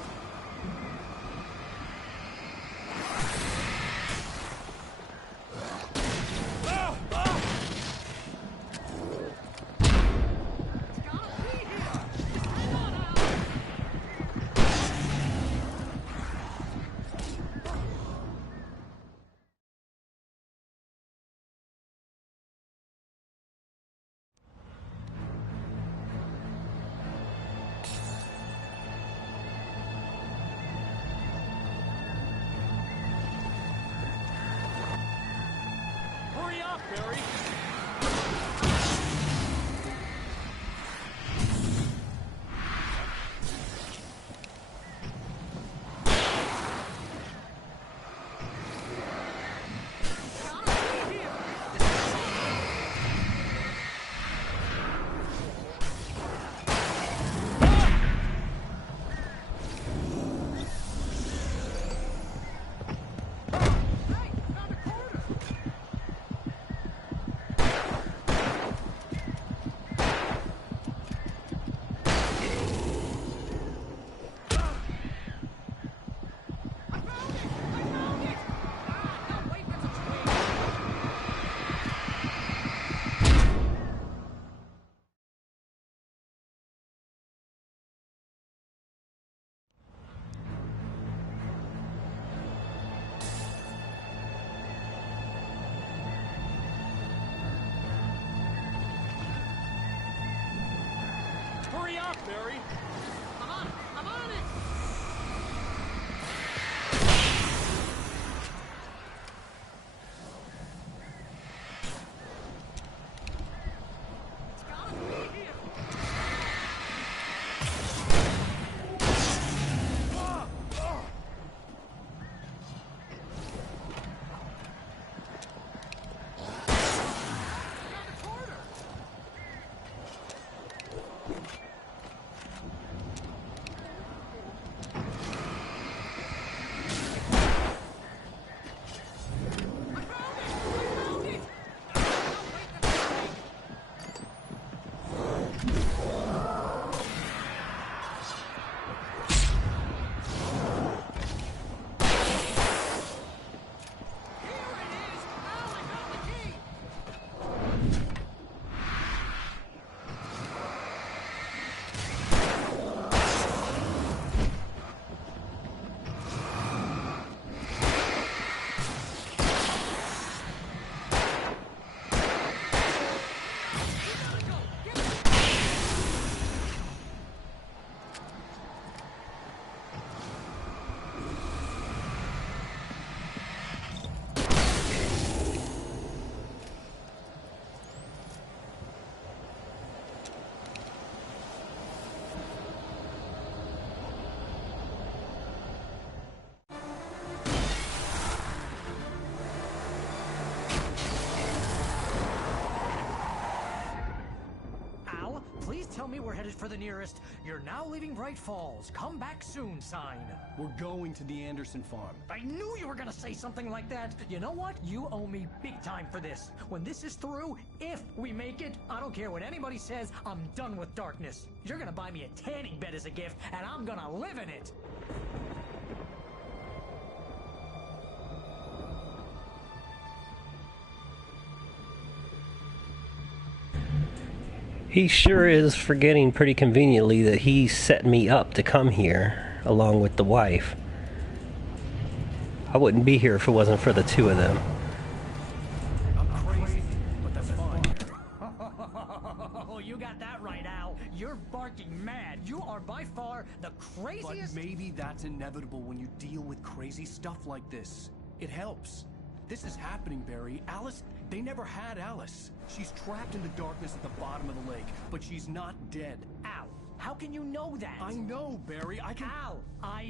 Hurry up, Barry! Hurry up, Barry! I'm on it! I'm on it! It's gotta be here! Around the corner! me we're headed for the nearest "You're now leaving Bright Falls. Come back soon" sign. We're going to the Anderson farm. I knew you were gonna say something like that. You know what? You owe me big time for this. When this is through, if we make it, I don't care what anybody says, I'm done with darkness. You're gonna buy me a tanning bed as a gift, and I'm gonna live in it. He sure is forgetting pretty conveniently that he set me up to come here, along with the wife. I wouldn't be here if it wasn't for the two of them. I'm crazy, but that's fine. Oh, you got that right, Al. You're barking mad. You are by far the craziest... But maybe that's inevitable when you deal with crazy stuff like this. It helps. This is happening, Barry. Alice, they never had Alice. She's trapped in the darkness at the bottom of the lake, but she's not dead. Al, how can you know that? I know, Barry. I can... Al,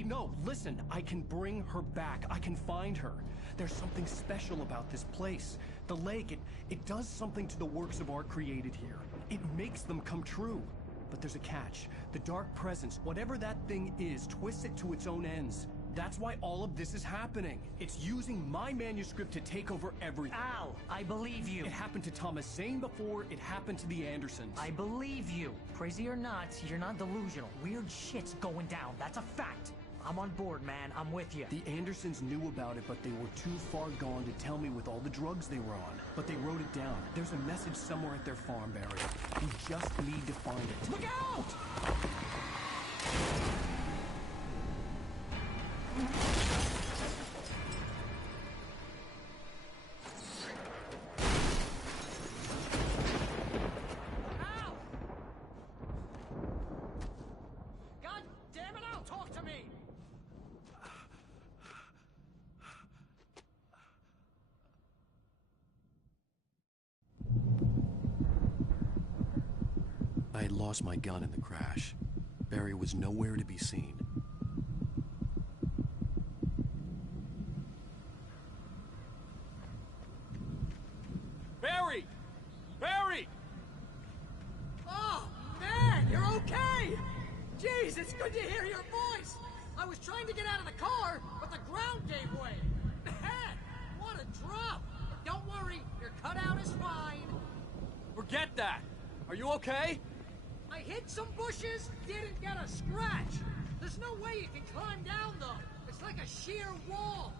No, listen. I can bring her back. I can find her. There's something special about this place. The lake, it does something to the works of art created here. It makes them come true. But there's a catch. The dark presence, whatever that thing is, twists it to its own ends. That's why all of this is happening. It's using my manuscript to take over everything. Al, I believe you. It happened to Thomas Zane before, it happened to the Andersons. I believe you. Crazy or not, you're not delusional. Weird shit's going down. That's a fact. I'm on board, man. I'm with you. The Andersons knew about it, but they were too far gone to tell me with all the drugs they were on. But they wrote it down. There's a message somewhere at their farm, Barry. We just need to find it. Look out! God damn it, Al, talk to me! I had lost my gun in the crash. Barry was nowhere to be seen. Barry! Barry! Oh, man, you're okay! Jeez, it's good to hear your voice! I was trying to get out of the car, but the ground gave way. Man, what a drop! But don't worry, your cutout is fine. Forget that! Are you okay? I hit some bushes, didn't get a scratch. There's no way you can climb down, though. It's like a sheer wall.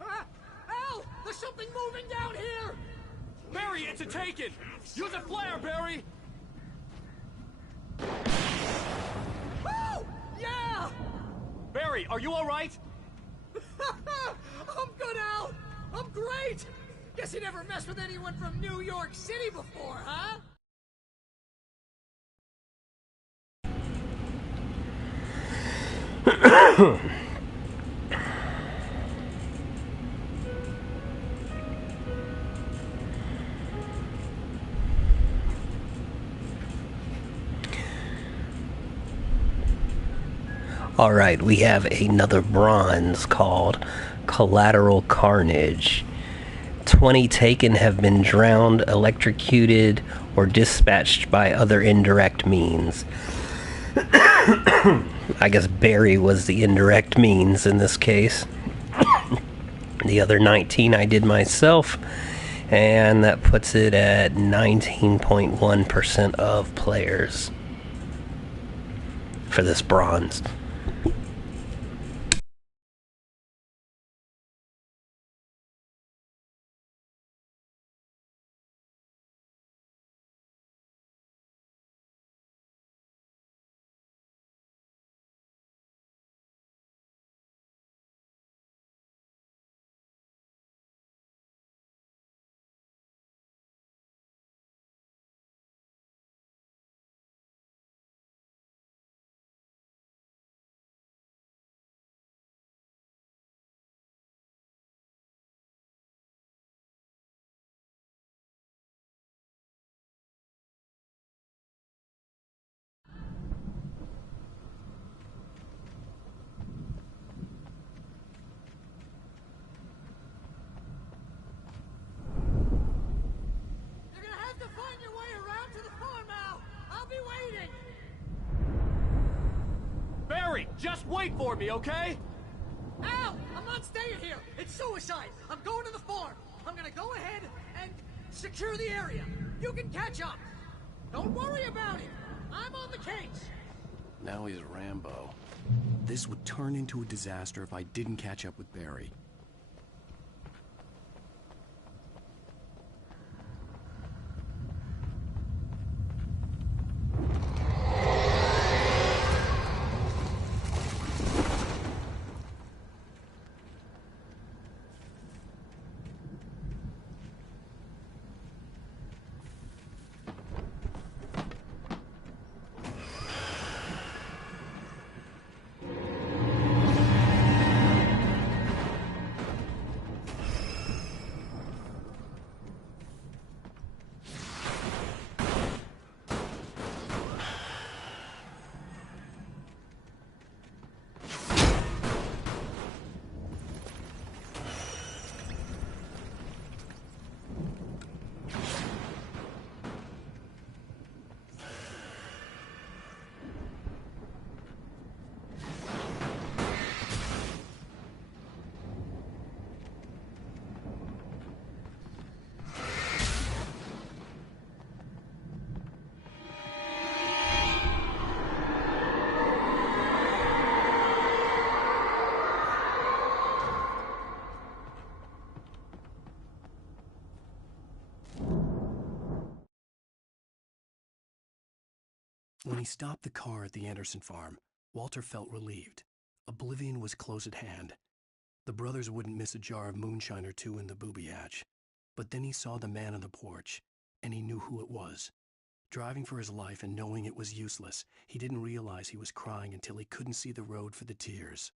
Ah! Al! There's something moving down here! Barry, it's a taken! Use a flare, Barry! Oh! Yeah! Barry, are you alright? I'm good, Al! I'm great! Guess you never messed with anyone from New York City before, huh? Alright, we have another bronze called Collateral Carnage. 20 taken have been drowned, electrocuted, or dispatched by other indirect means. I guess Barry was the indirect means in this case. The other 19 I did myself, and that puts it at 19.1% of players for this bronze. Just wait for me, okay? Al! I'm not staying here! It's suicide! I'm going to the farm! I'm gonna go ahead and secure the area. You can catch up. Don't worry about it. I'm on the case. Now he's Rambo. This would turn into a disaster if I didn't catch up with Barry. When he stopped the car at the Anderson farm, Walter felt relieved. Oblivion was close at hand. The brothers wouldn't miss a jar of moonshine or two in the booby hatch. But then he saw the man on the porch, and he knew who it was. Driving for his life and knowing it was useless, he didn't realize he was crying until he couldn't see the road for the tears.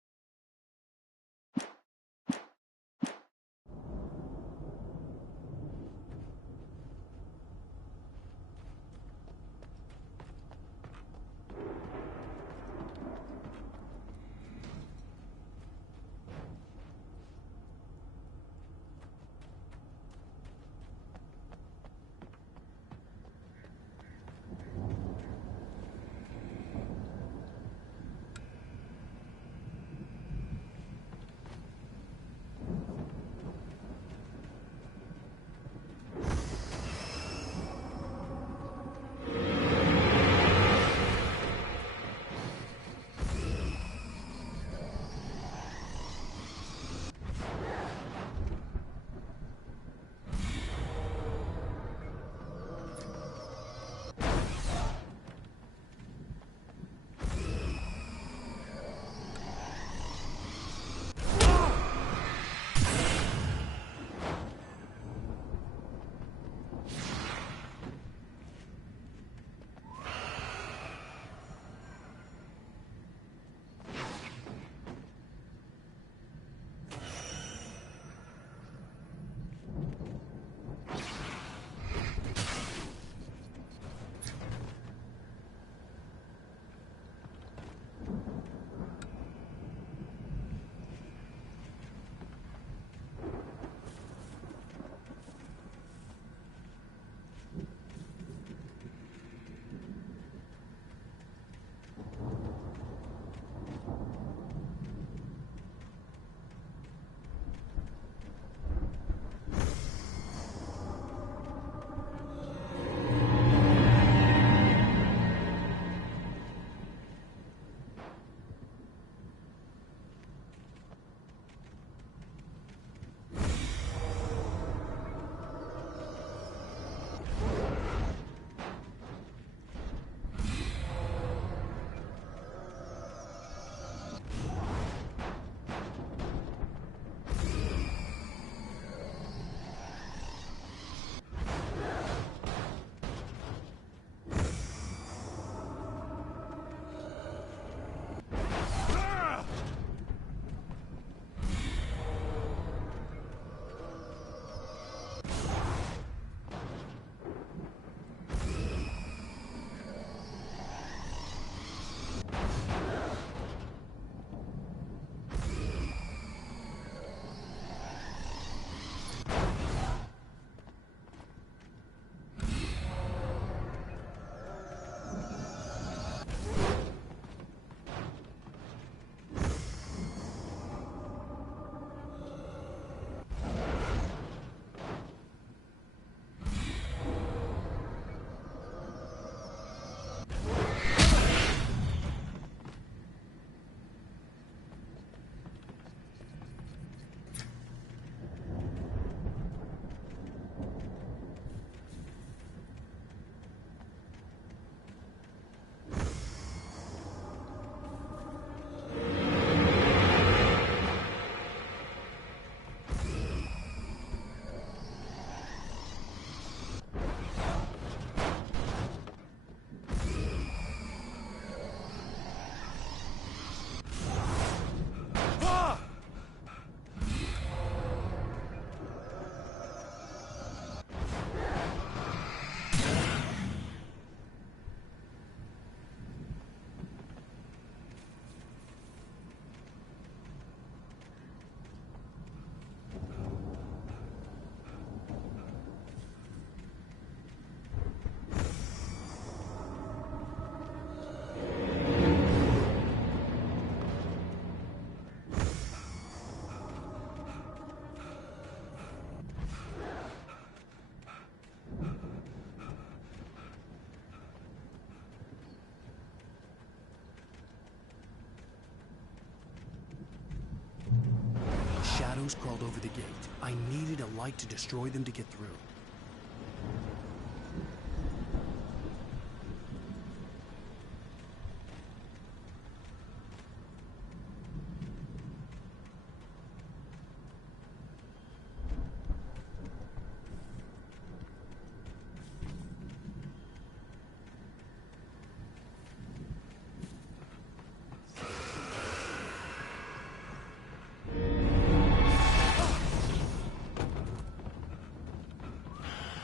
ghost crawled over the gate. I needed a light to destroy them to get through.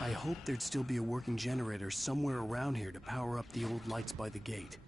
I hoped there'd still be a working generator somewhere around here to power up the old lights by the gate.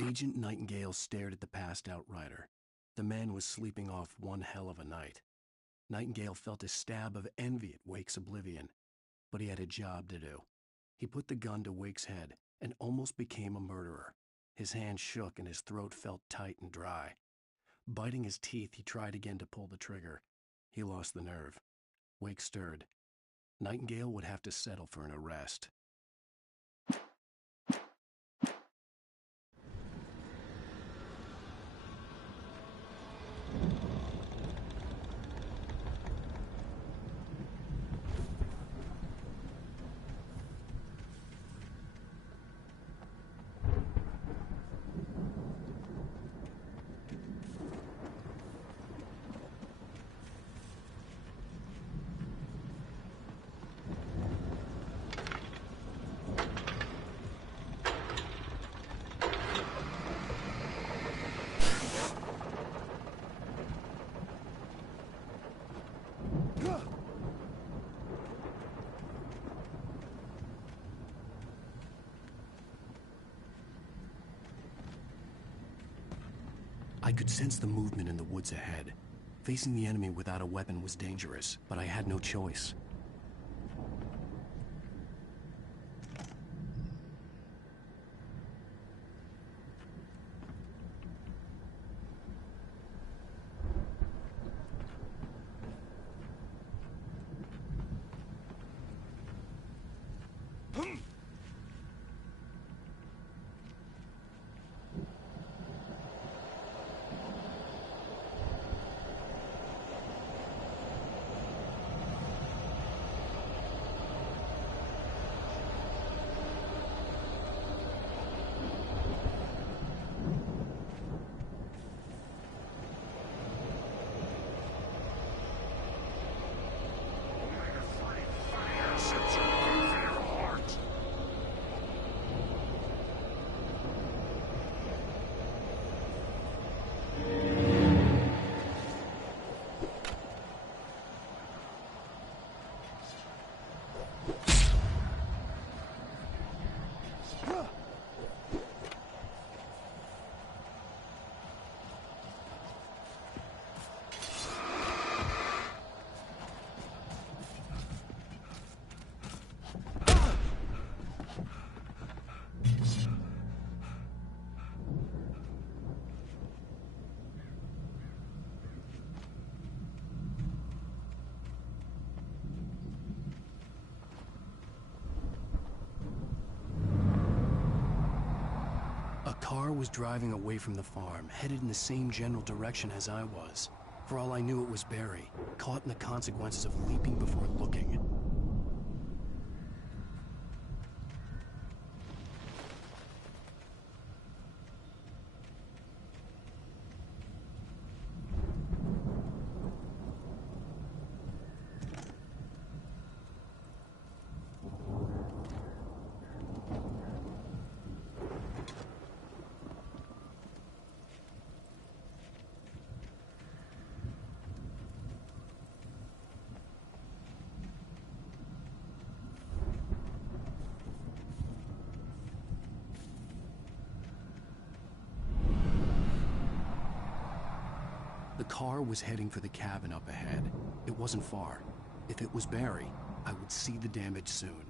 Agent Nightingale stared at the passed-out rider. The man was sleeping off one hell of a night. Nightingale felt a stab of envy at Wake's oblivion, but he had a job to do. He put the gun to Wake's head and almost became a murderer. His hand shook and his throat felt tight and dry. Biting his teeth, he tried again to pull the trigger. He lost the nerve. Wake stirred. Nightingale would have to settle for an arrest. I could sense the movement in the woods ahead. Facing the enemy without a weapon was dangerous, but I had no choice. A car was driving away from the farm, headed in the same general direction as I was. For all I knew, it was Barry, caught in the consequences of leaping before looking. The car was heading for the cabin up ahead. It wasn't far. If it was Barry, I would see the damage soon.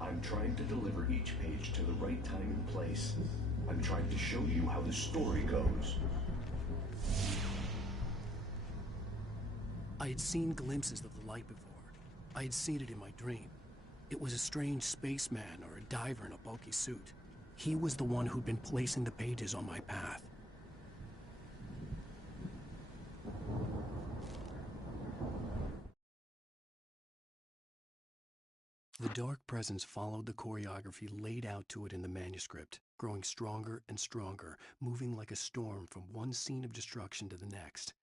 I'm trying to deliver each page to the right time and place. I'm trying to show you how the story goes. I had seen glimpses of the light before. I had seen it in my dream. It was a strange spaceman or a diver in a bulky suit. He was the one who'd been placing the pages on my path. The dark presence followed the choreography laid out to it in the manuscript, growing stronger and stronger, moving like a storm from one scene of destruction to the next.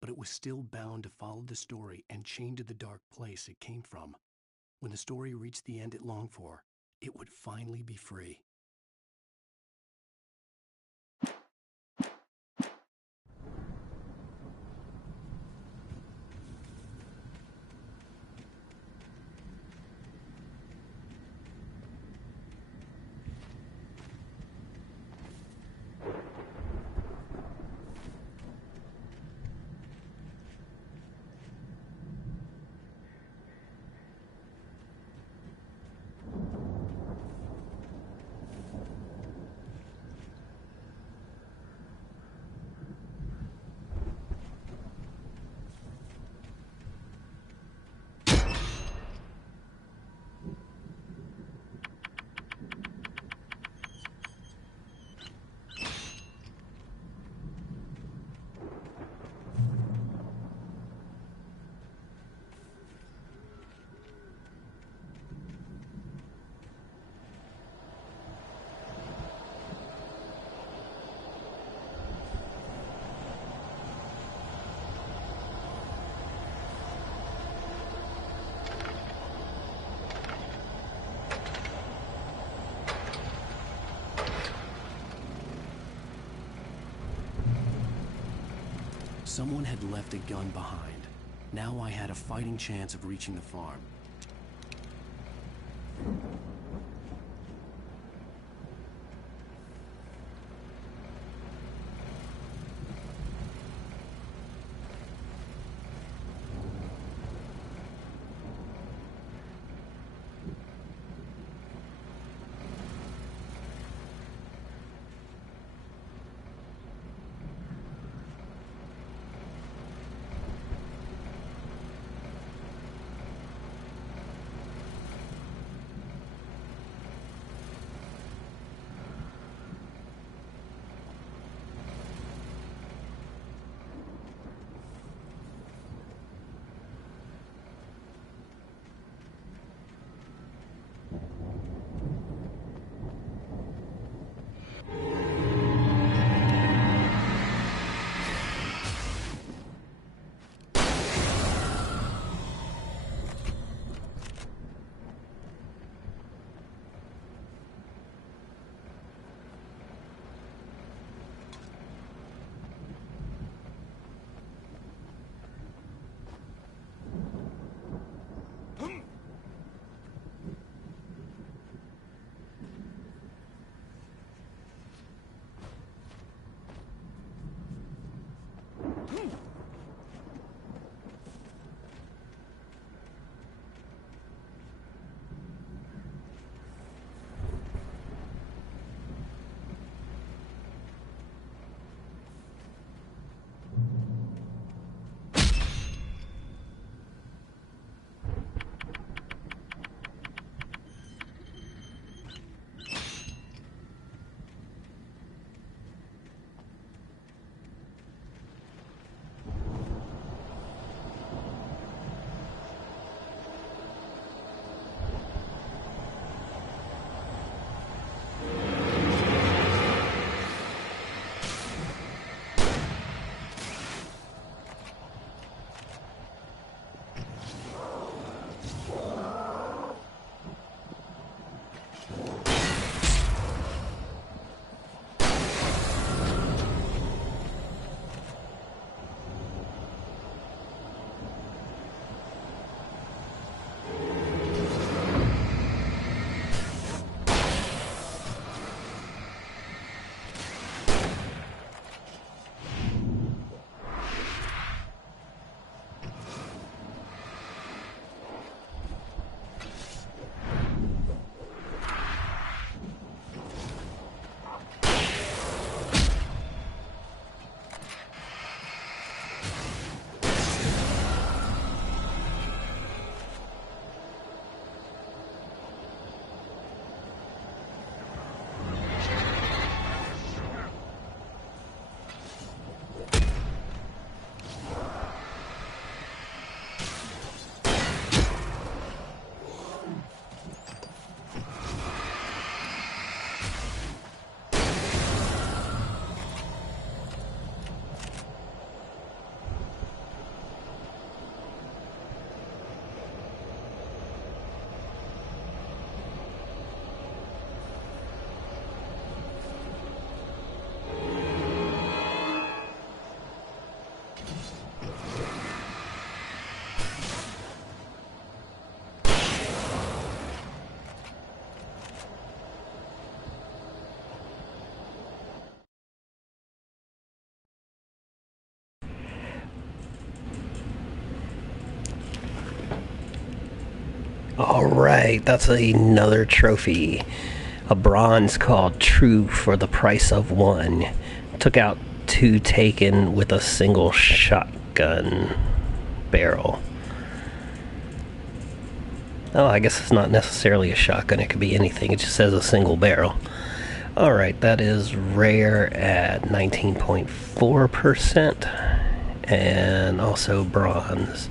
But it was still bound to follow the story and chained to the dark place it came from. When the story reached the end it longed for, it would finally be free. Someone had left a gun behind. Now I had a fighting chance of reaching the farm. Alright, that's another trophy. A bronze called True for the price of one. Took out 2 taken with a single shotgun barrel. Oh, I guess it's not necessarily a shotgun, it could be anything, it just says a single barrel. Alright, that is rare at 19.4% and also bronze.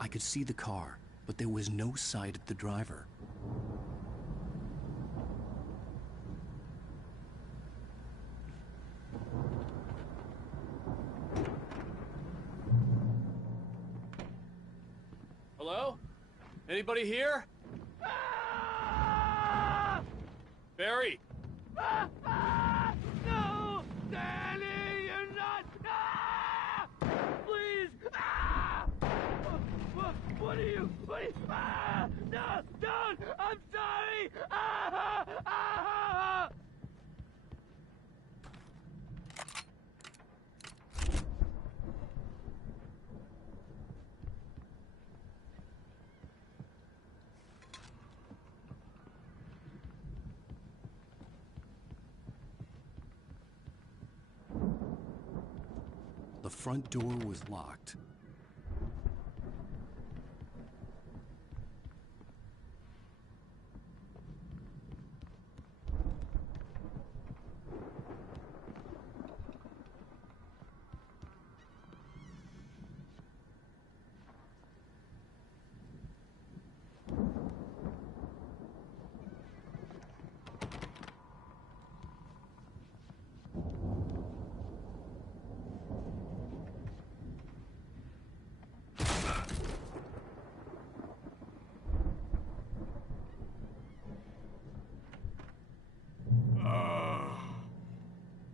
I could see the car, but there was no sight of the driver. Hello? Anybody here? Barry! No! Danny, you're not! Please! What are you? No! Don't! I'm sorry! The front door was locked.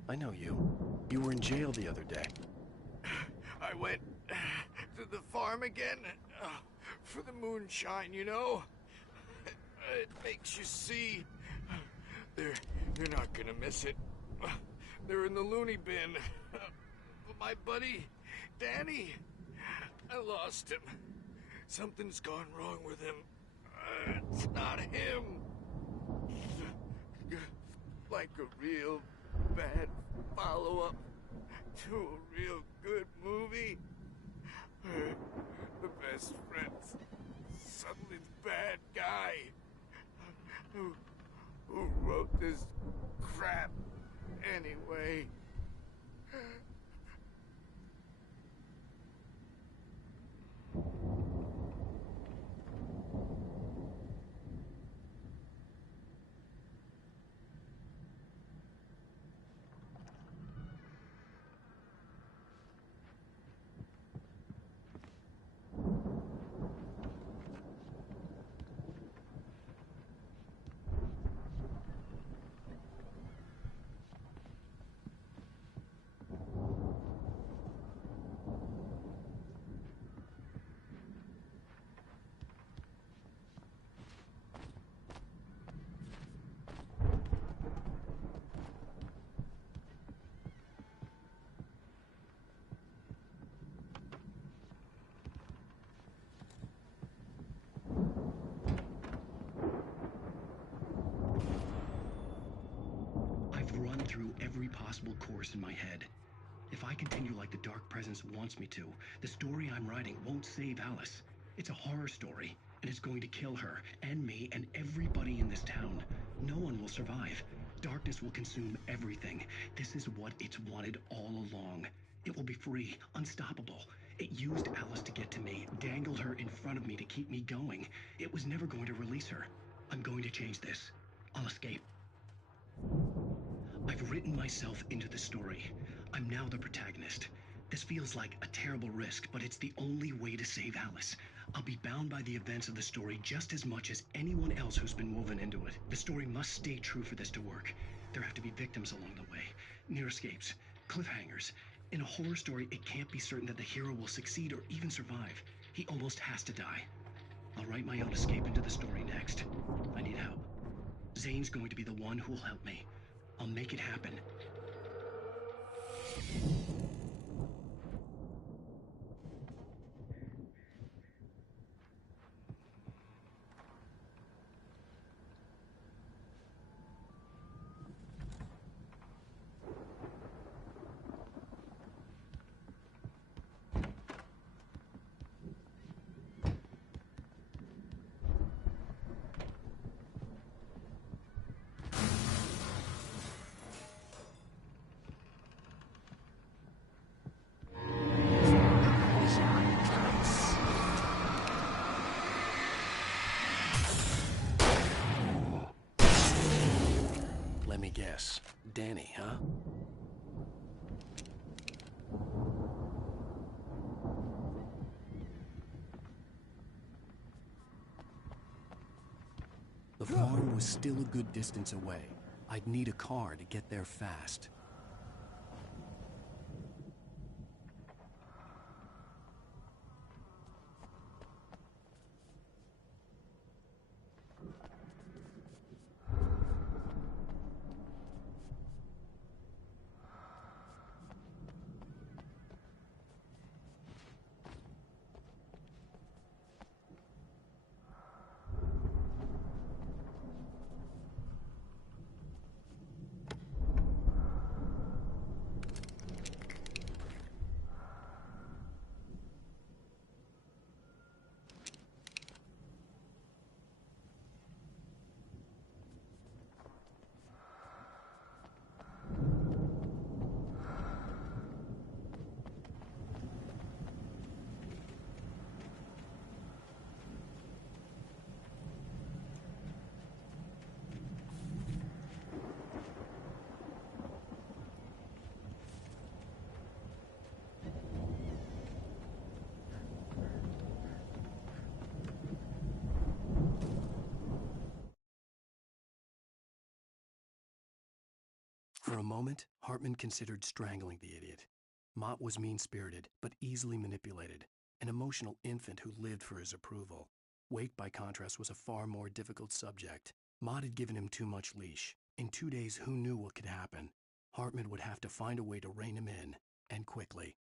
I know you. You were in jail the other day. I went to the farm again for the moonshine, you know? It makes you see. You're not gonna miss it. They're in the loony bin. But my buddy, Danny, I lost him. Something's gone wrong with him. It's not him. Like a real bad follow-up to a real good movie. The best friend's suddenly the bad guy. Who wrote this crap anyway? Run through every possible course in my head. If I continue like the Dark Presence wants me to, the story I'm writing won't save Alice. It's a horror story, and it's going to kill her, and me, and everybody in this town. No one will survive. Darkness will consume everything. This is what it's wanted all along. It will be free, unstoppable. It used Alice to get to me, dangled her in front of me to keep me going. It was never going to release her. I'm going to change this. I'll escape. I've written myself into the story. I'm now the protagonist. This feels like a terrible risk, but it's the only way to save Alice. I'll be bound by the events of the story just as much as anyone else who's been woven into it. The story must stay true for this to work. There have to be victims along the way, near escapes, cliffhangers. In a horror story, it can't be certain that the hero will succeed or even survive. He almost has to die. I'll write my own escape into the story next. I need help. Zane's going to be the one who'll help me. I'll make it happen. Let me guess. Danny, huh? The farm was still a good distance away. I'd need a car to get there fast. For a moment, Hartman considered strangling the idiot. Mott was mean-spirited, but easily manipulated, an emotional infant who lived for his approval. Wake, by contrast, was a far more difficult subject. Mott had given him too much leash. In 2 days, who knew what could happen? Hartman would have to find a way to rein him in, and quickly.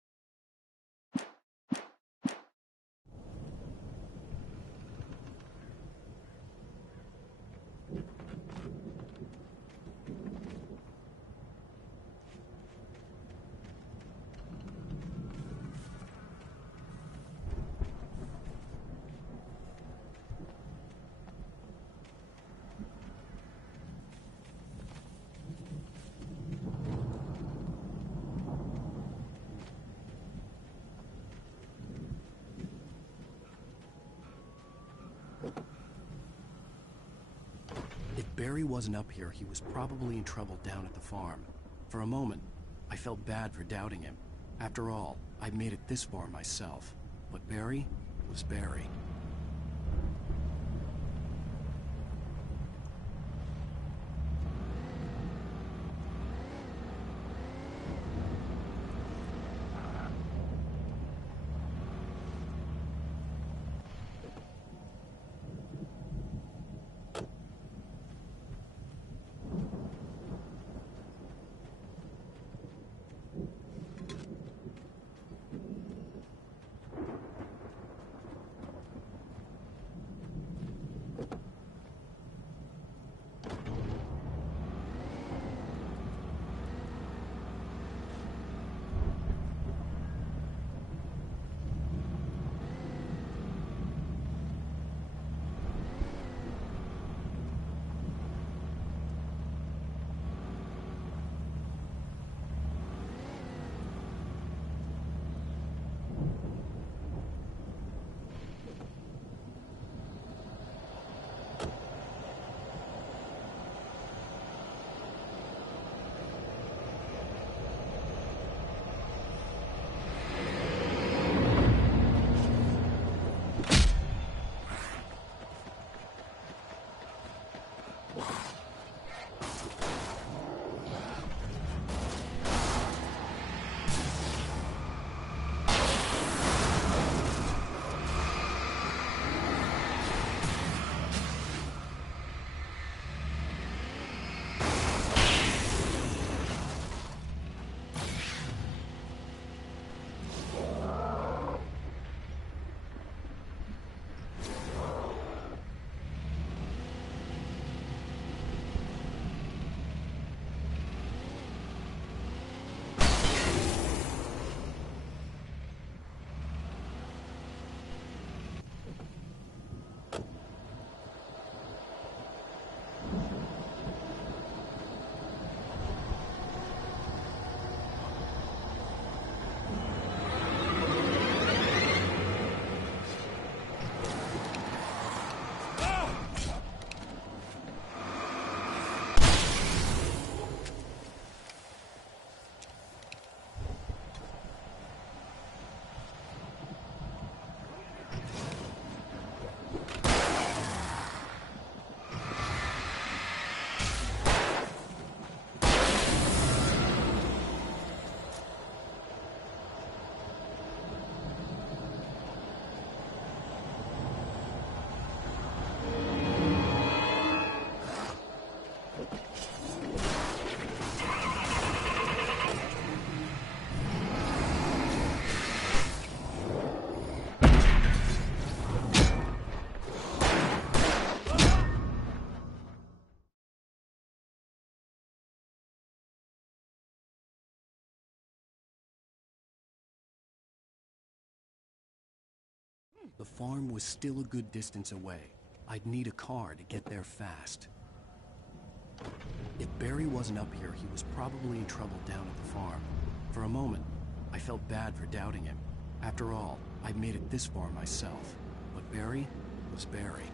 If Barry wasn't up here, he was probably in trouble down at the farm. For a moment, I felt bad for doubting him. After all, I'd made it this far myself. But Barry was Barry. The farm was still a good distance away. I'd need a car to get there fast. If Barry wasn't up here, he was probably in trouble down at the farm. For a moment, I felt bad for doubting him. After all, I'd made it this far myself. But Barry was Barry.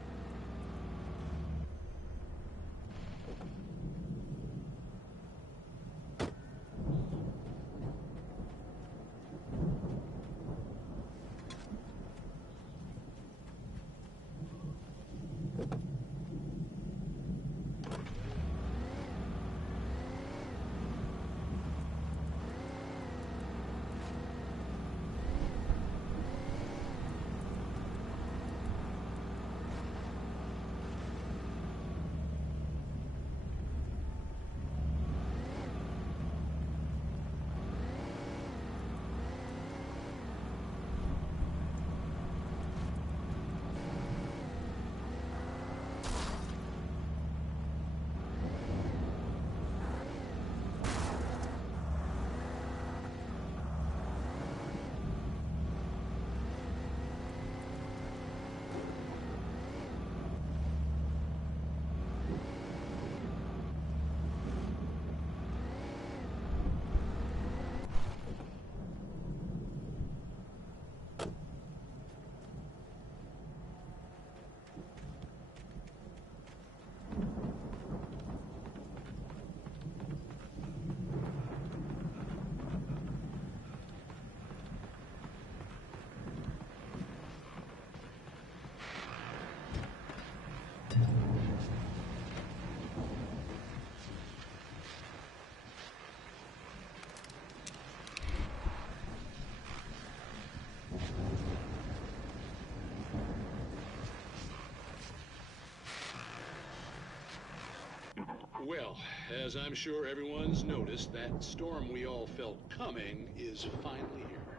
Well, as I'm sure everyone's noticed, that storm we all felt coming is finally here.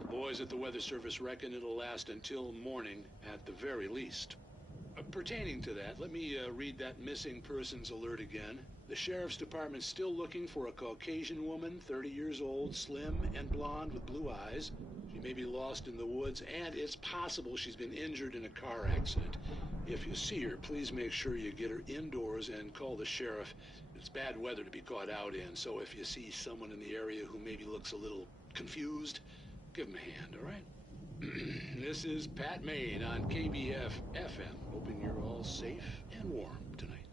The boys at the Weather Service reckon it'll last until morning at the very least. Pertaining to that, let me read that missing persons alert again. The Sheriff's Department's still looking for a Caucasian woman, 30 years old, slim and blonde with blue eyes. She may be lost in the woods, and it's possible she's been injured in a car accident. If you see her, please make sure you get her indoors and call the sheriff. It's bad weather to be caught out in, so if you see someone in the area who maybe looks a little confused, give him a hand, all right? This is Pat Maine on KBF FM, hoping you're all safe and warm tonight.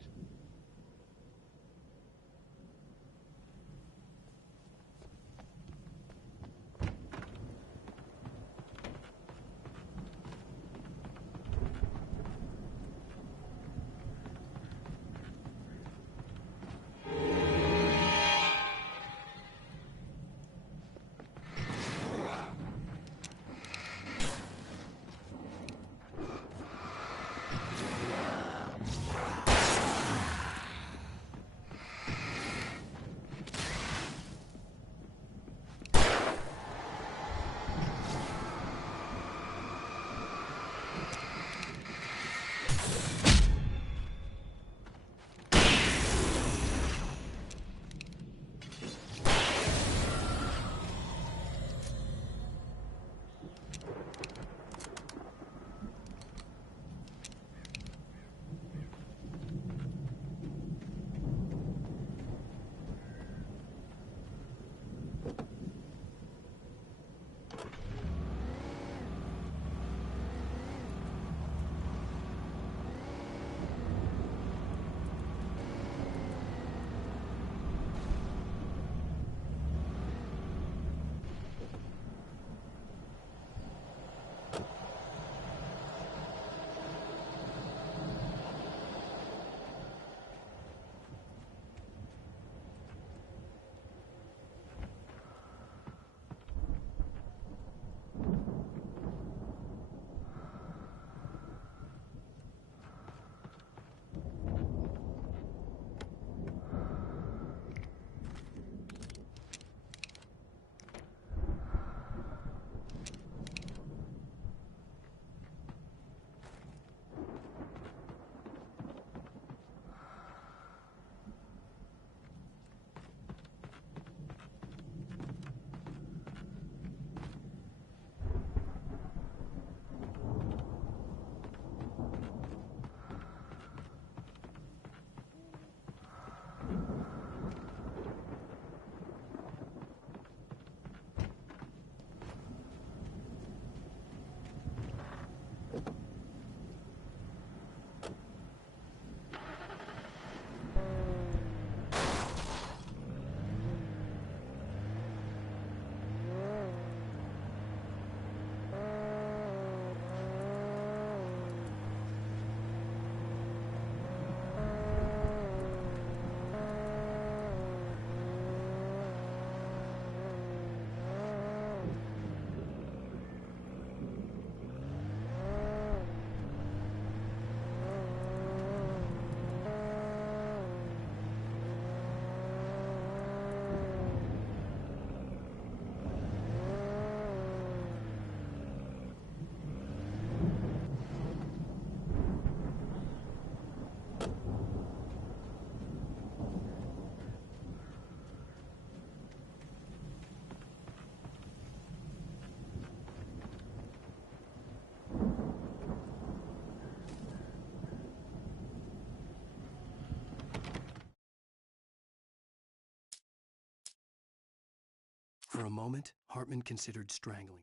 For a moment, Hartman considered strangling.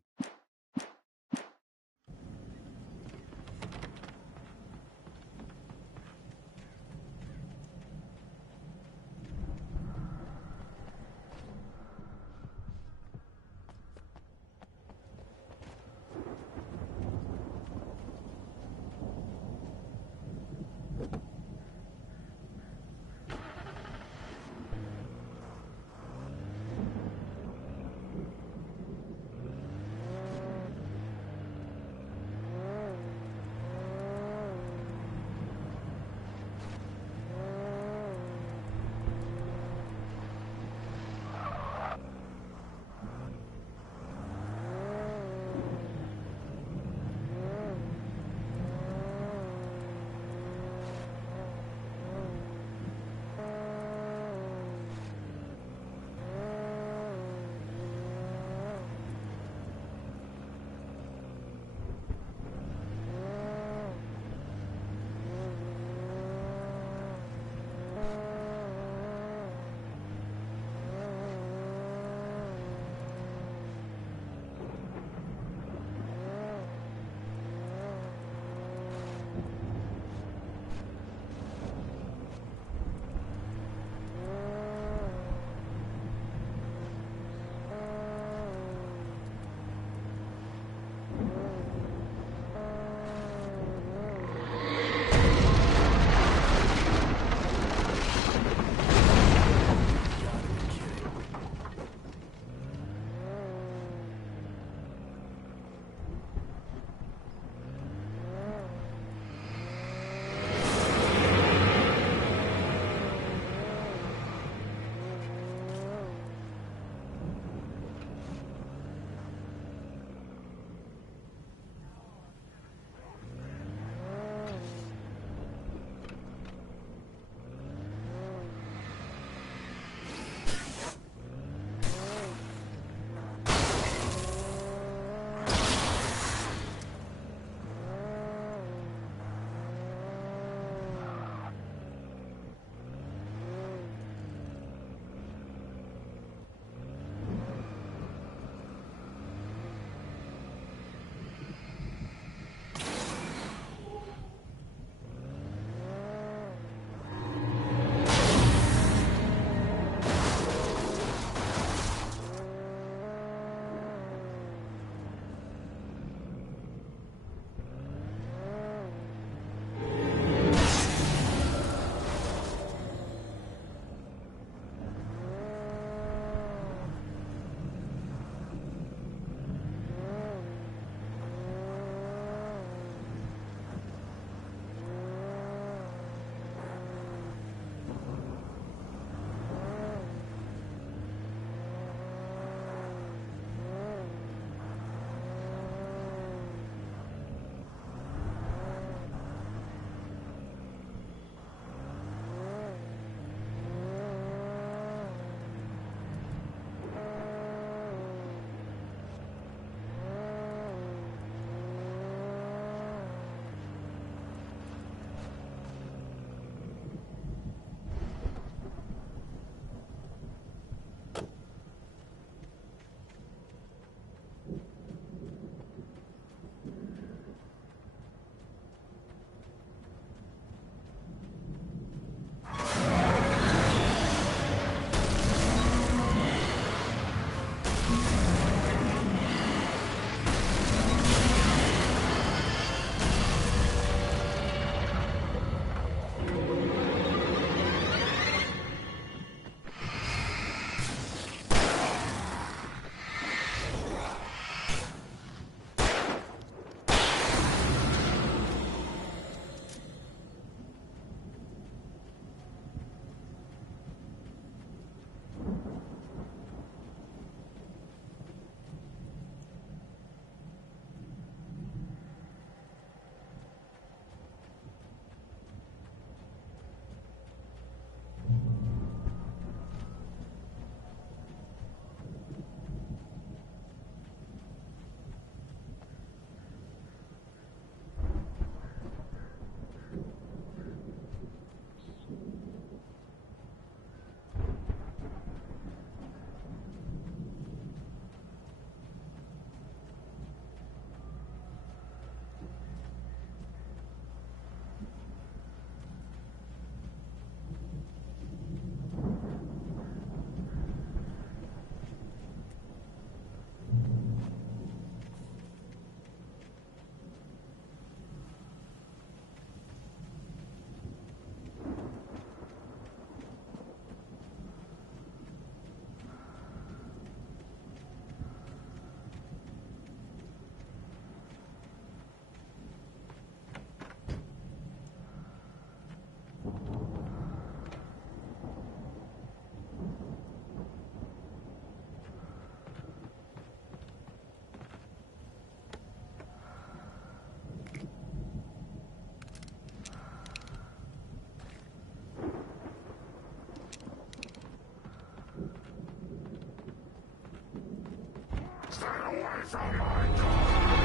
away from my god!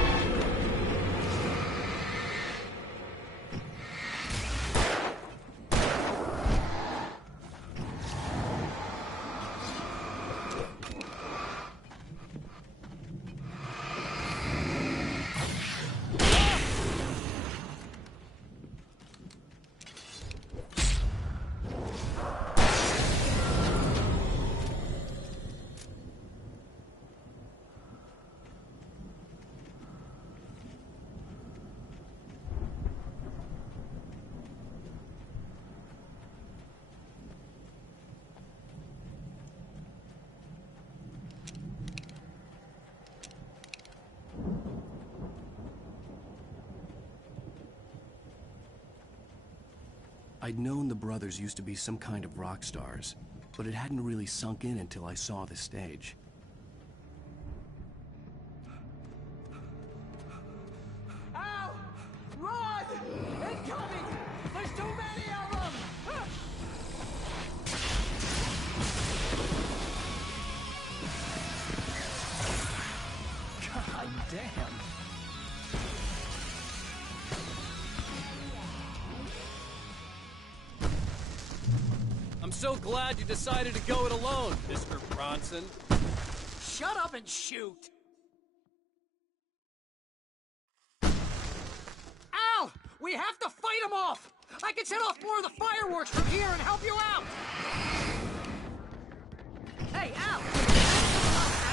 I'd known the brothers used to be some kind of rock stars, but it hadn't really sunk in until I saw the stage. Ow! Run! Incoming! There's too many of them! God damn! I'm so glad you decided to go it alone, Mr. Bronson. Shut up and shoot! Al! We have to fight them off! I can set off more of the fireworks from here and help you out! Hey, Al!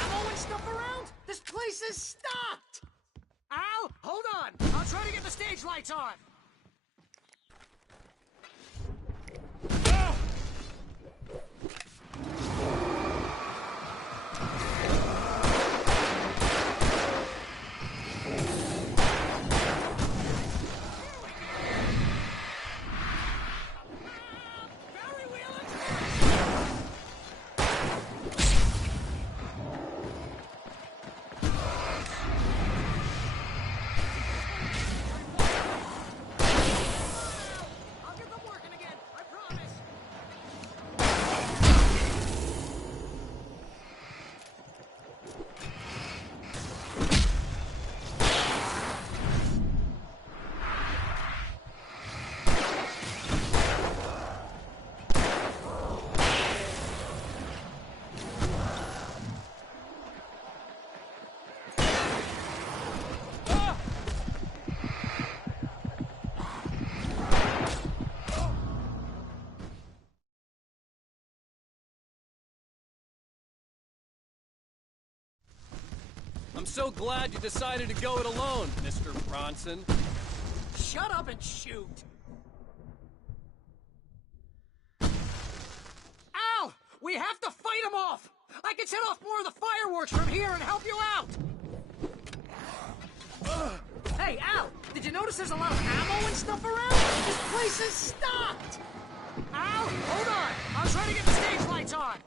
Ammo and stuff around? This place is stocked! Al, hold on! I'll try to get the stage lights on! I'm so glad you decided to go it alone, Mr. Bronson. Shut up and shoot! Al! We have to fight them off! I can set off more of the fireworks from here and help you out! Hey, Al! Did you notice there's a lot of ammo and stuff around? This place is stocked! Al, hold on! I'll try to get the stage lights on!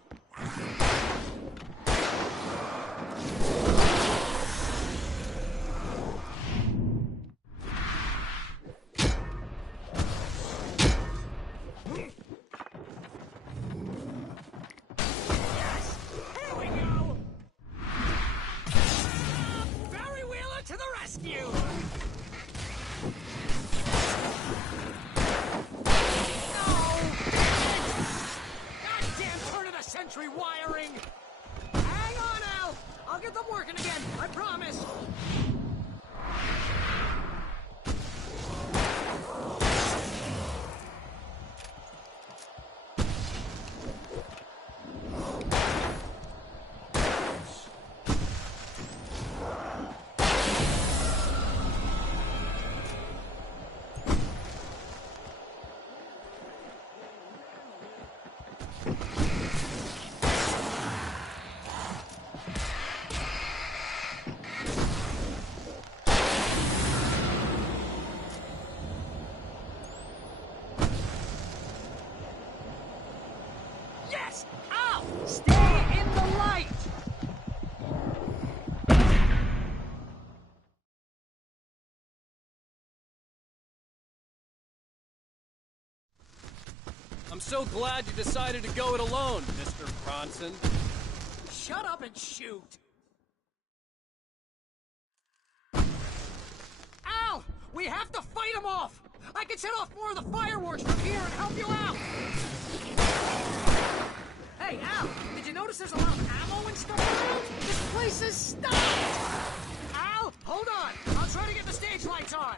Wiring! Hang on, Al! I'll get them working again, I promise! Yes! Al! Stay in the light! I'm so glad you decided to go it alone, Mr. Bronson. Shut up and shoot! We have to fight them off! I can set off more of the fireworks from here and help you out! Hey, Al, did you notice there's a lot of ammo and stuff around? This place is stocked! Al, hold on! I'll try to get the stage lights on!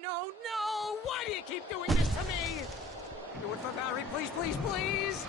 No! Why do you keep doing this to me? Do it for Barry, please, please, please!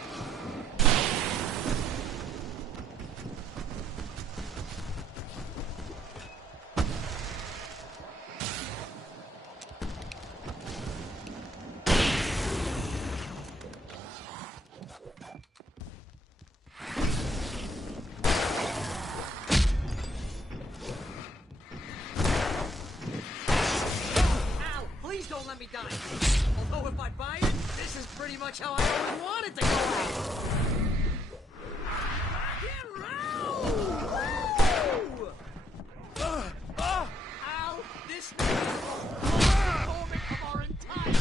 Don't let me die. Although if I buy it, this is pretty much how I always wanted to go out. Get round! Ow! This is the moment of our entire...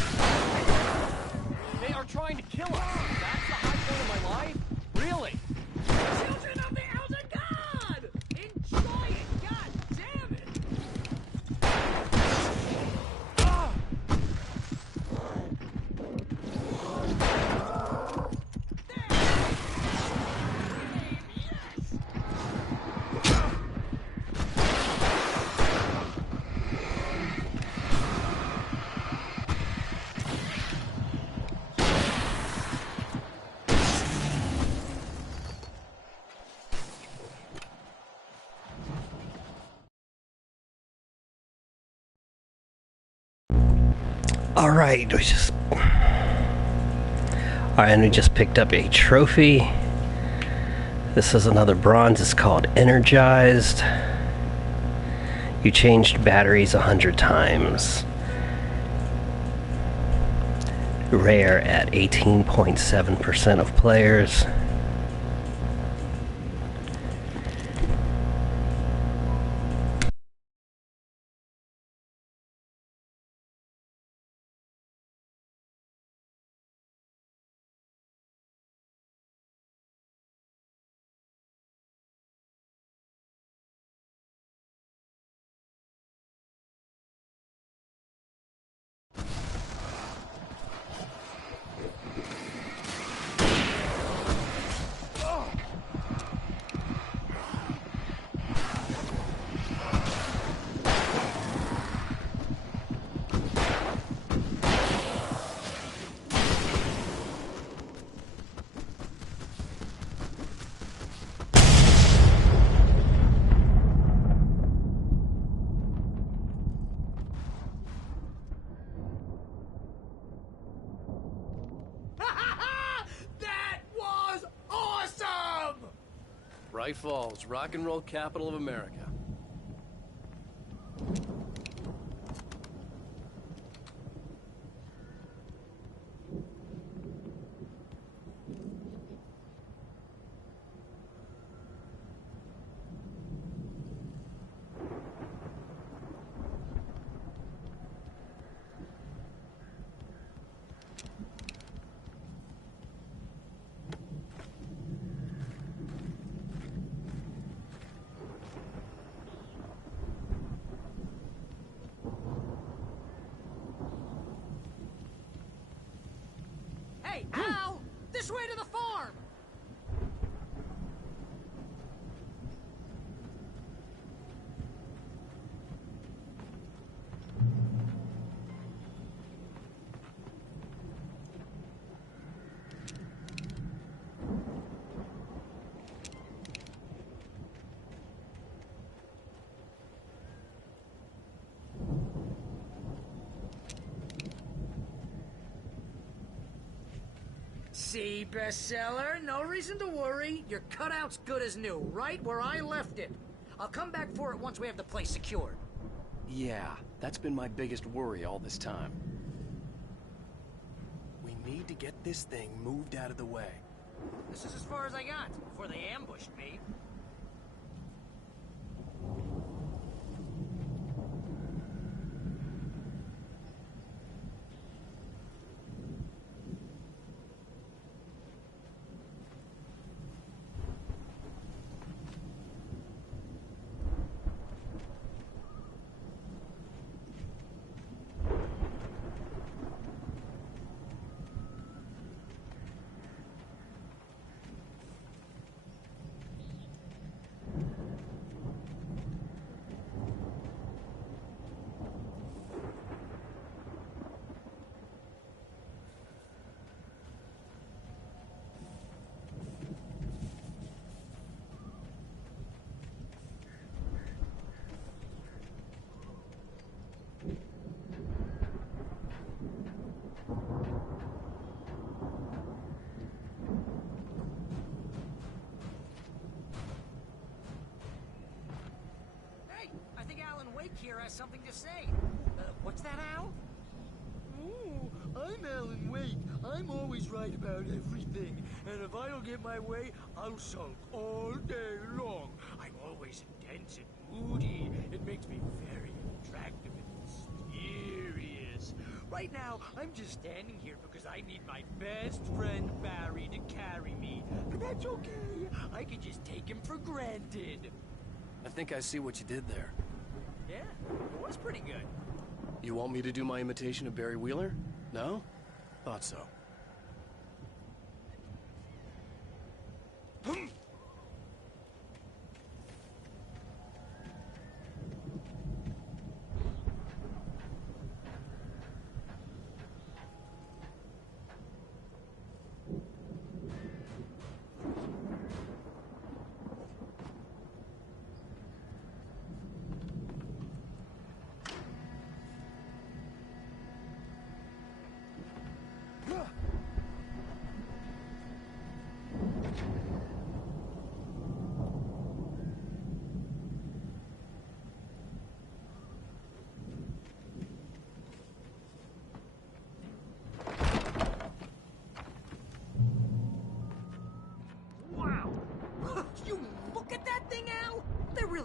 They are trying to kill us. That's the high point of my life? Really? Children of the Elder God! Enjoy it! God damn it! Alright, and we just picked up a trophy. This is another bronze. It's called Energized. You changed batteries 100 times. Rare at 18.7% of players. Bright Falls, rock and roll capital of America. Al! This way to the farm! See, bestseller? No reason to worry. Your cutout's good as new, right where I left it. I'll come back for it once we have the place secured. Yeah, that's been my biggest worry all this time. We need to get this thing moved out of the way. This is as far as I got before they ambushed me. Here has something to say. What's that, Al? Ooh, I'm Alan Wake. I'm always right about everything. And if I don't get my way, I'll sulk all day long. I'm always intense and moody. It makes me very attractive and mysterious. Right now, I'm just standing here because I need my best friend Barry to carry me. But that's okay. I can just take him for granted. I think I see what you did there. Yeah, it was pretty good. You want me to do my imitation of Barry Wheeler? No? Thought so.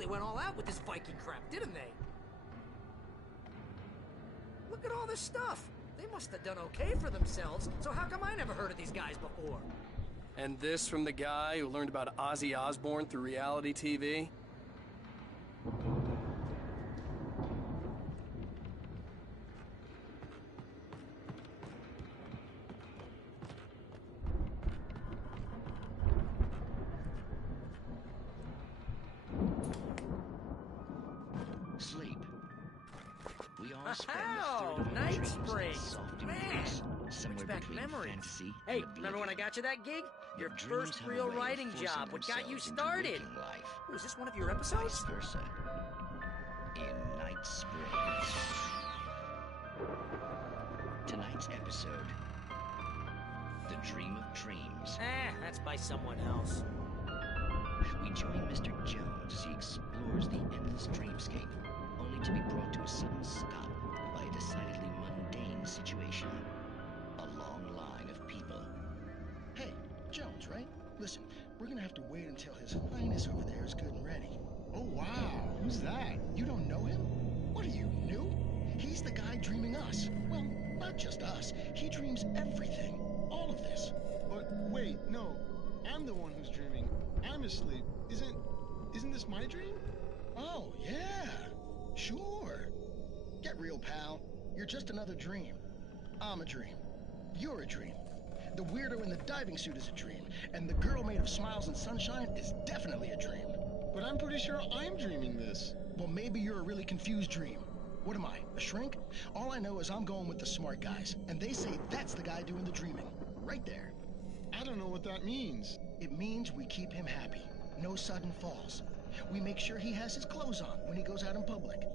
Went all out with this Viking crap, didn't they? Look at all this stuff. They must have done okay for themselves, so how come I never heard of these guys before? And this from the guy who learned about Ozzy Osbourne through reality TV? Oh, night spring. Man, brings back memories. Hey, remember when I got you that gig? Your first real writing job, what got you started? Oh, is this one of your episodes? Vice versa. In Night Springs. Tonight's episode, The Dream of Dreams. That's by someone else. We join Mr. Jones as he explores the endless dreamscape, only to be brought to a sudden stop by a decidedly mundane situation. A long line of people. Hey, Jones, right? Listen, we're gonna have to wait until His Highness over there is good and ready. Oh, wow. Who's that? You don't know him? What are you, new? He's the guy dreaming us. Well, not just us. He dreams everything. All of this. But wait, no. I'm the one who's dreaming. I'm asleep. Isn't this my dream? Oh, yeah. Sure. Get real, pal. You're just another dream. I'm a dream. You're a dream. The weirdo in the diving suit is a dream, and the girl made of smiles and sunshine is definitely a dream. But I'm pretty sure I'm dreaming this. Well, maybe you're a really confused dream. What am I, a shrink? All I know is I'm going with the smart guys, and they say that's the guy doing the dreaming. Right there. I don't know what that means. It means we keep him happy. No sudden falls. We make sure he has his clothes on when he goes out in public.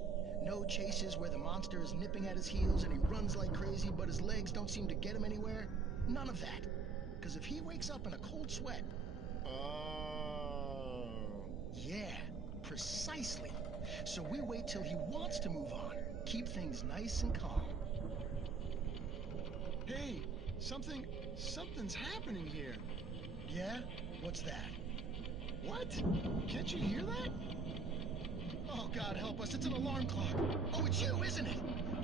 No chases where the monster is nipping at his heels and he runs like crazy, but his legs don't seem to get him anywhere. None of that. Because if he wakes up in a cold sweat... Oh. Yeah, precisely. So we wait till he wants to move on. Keep things nice and calm. Hey, something's happening here. Yeah? What's that? What? Can't you hear that? Oh, God help us, it's an alarm clock. Oh, it's you, isn't it?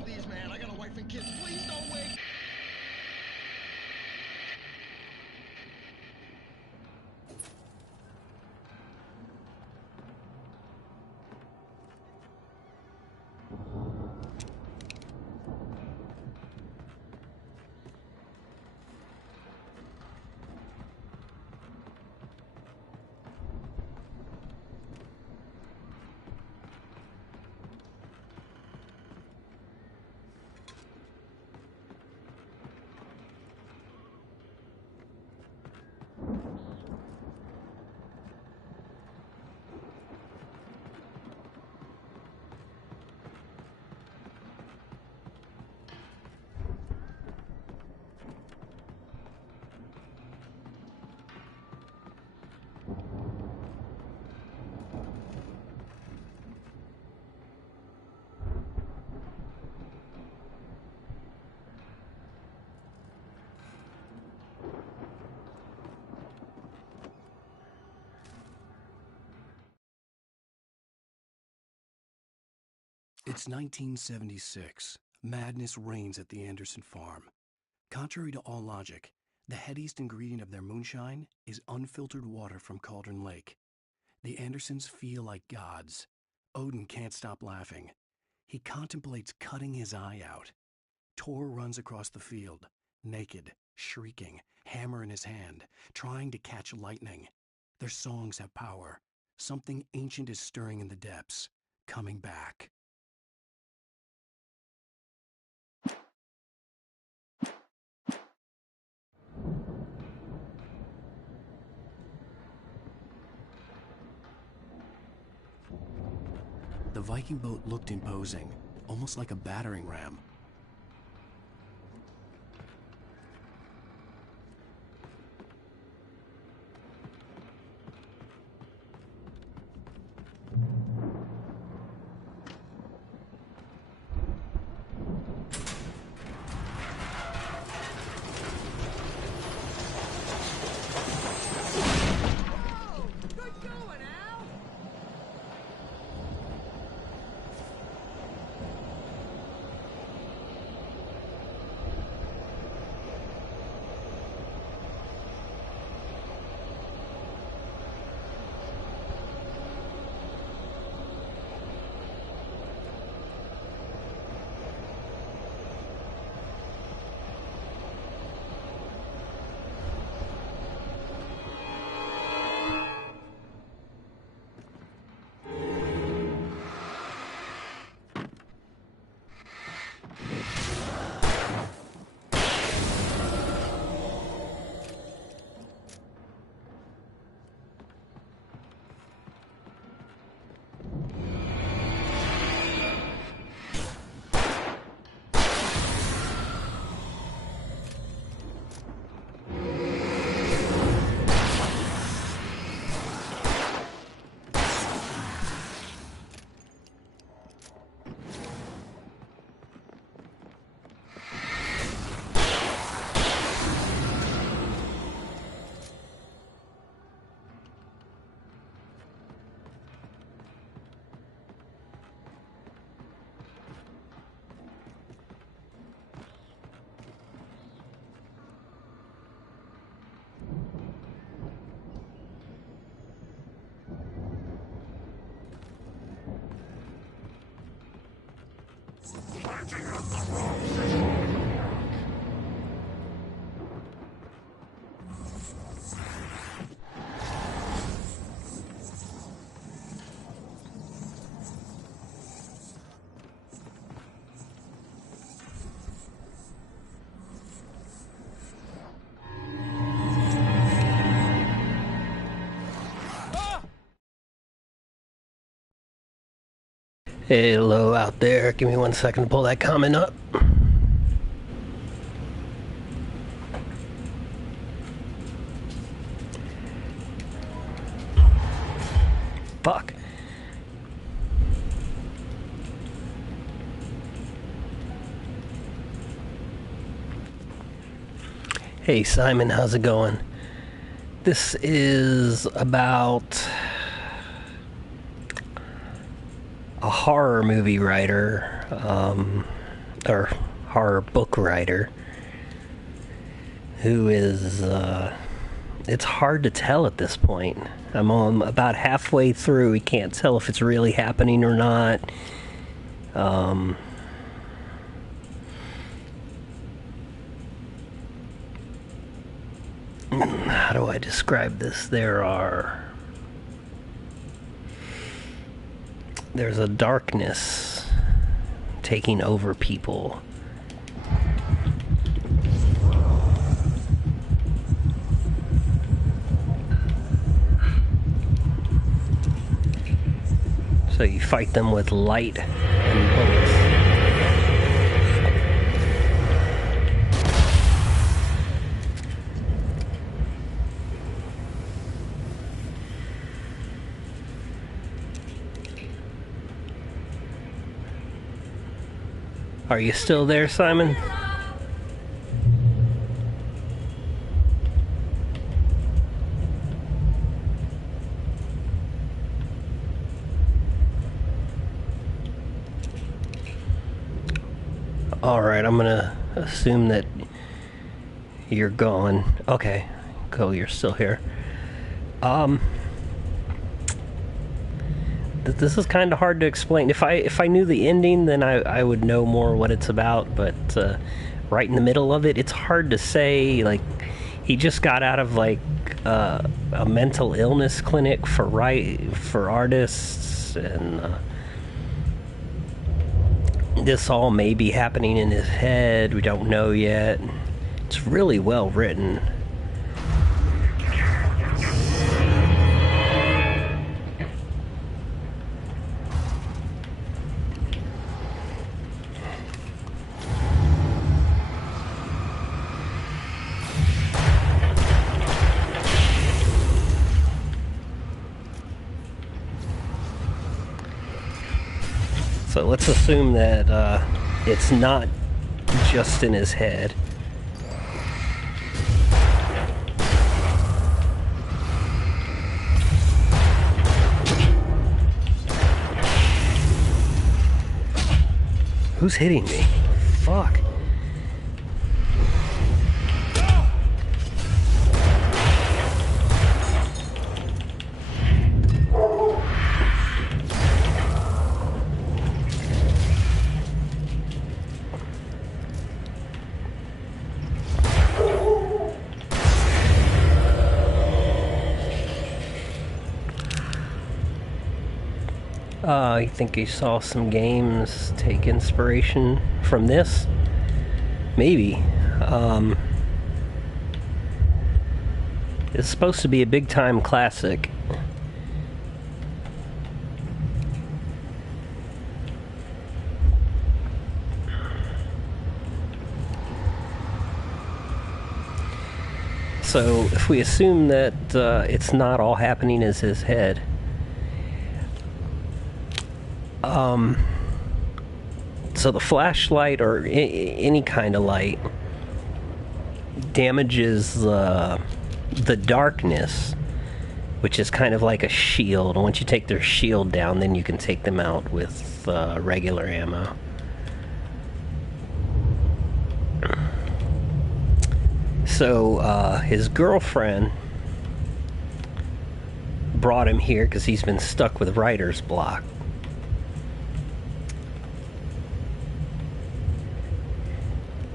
Please, man, I got a wife and kids. Please don't wake... It's 1976. Madness reigns at the Anderson farm. Contrary to all logic, the headiest ingredient of their moonshine is unfiltered water from Cauldron Lake. The Andersons feel like gods. Odin can't stop laughing. He contemplates cutting his eye out. Tor runs across the field, naked, shrieking, hammer in his hand, trying to catch lightning. Their songs have power. Something ancient is stirring in the depths, coming back. The Viking boat looked imposing, almost like a battering ram. Hello out there. Give me 1 second to pull that comment up. Fuck. Hey Simon, how's it going? This is about a horror movie writer, or horror book writer, who is, it's hard to tell at this point. I'm about halfway through. We can't tell if it's really happening or not. How do I describe this? There's a darkness taking over people. So you fight them with light and bullets. Are you still there, Simon? Alright, I'm gonna assume that you're gone. Okay, cool, you're still here. This is kind of hard to explain. If I knew the ending, then I would know more what it's about, but right in the middle of it, it's hard to say. Like, he just got out of like a mental illness clinic for artists, and this all may be happening in his head. We don't know yet. It's really well written. So let's assume that it's not just in his head. Who's hitting me? Fuck. I think he saw some games take inspiration from this. Maybe. It's supposed to be a big-time classic. So, if we assume that it's not all happening in his head, so the flashlight or any kind of light damages the darkness, which is kind of like a shield. Once you take their shield down, then you can take them out with regular ammo. So his girlfriend brought him here because he's been stuck with writer's block.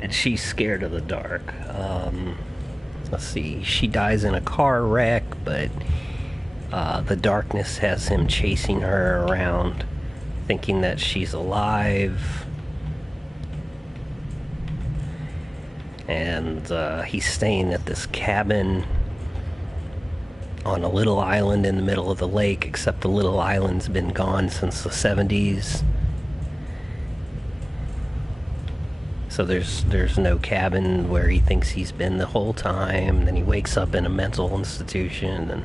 And she's scared of the dark. Let's see, she dies in a car wreck, but the darkness has him chasing her around, thinking that she's alive. And he's staying at this cabin on a little island in the middle of the lake, except the little island's been gone since the 70s. So there's no cabin where he thinks he's been the whole time, then he wakes up in a mental institution, and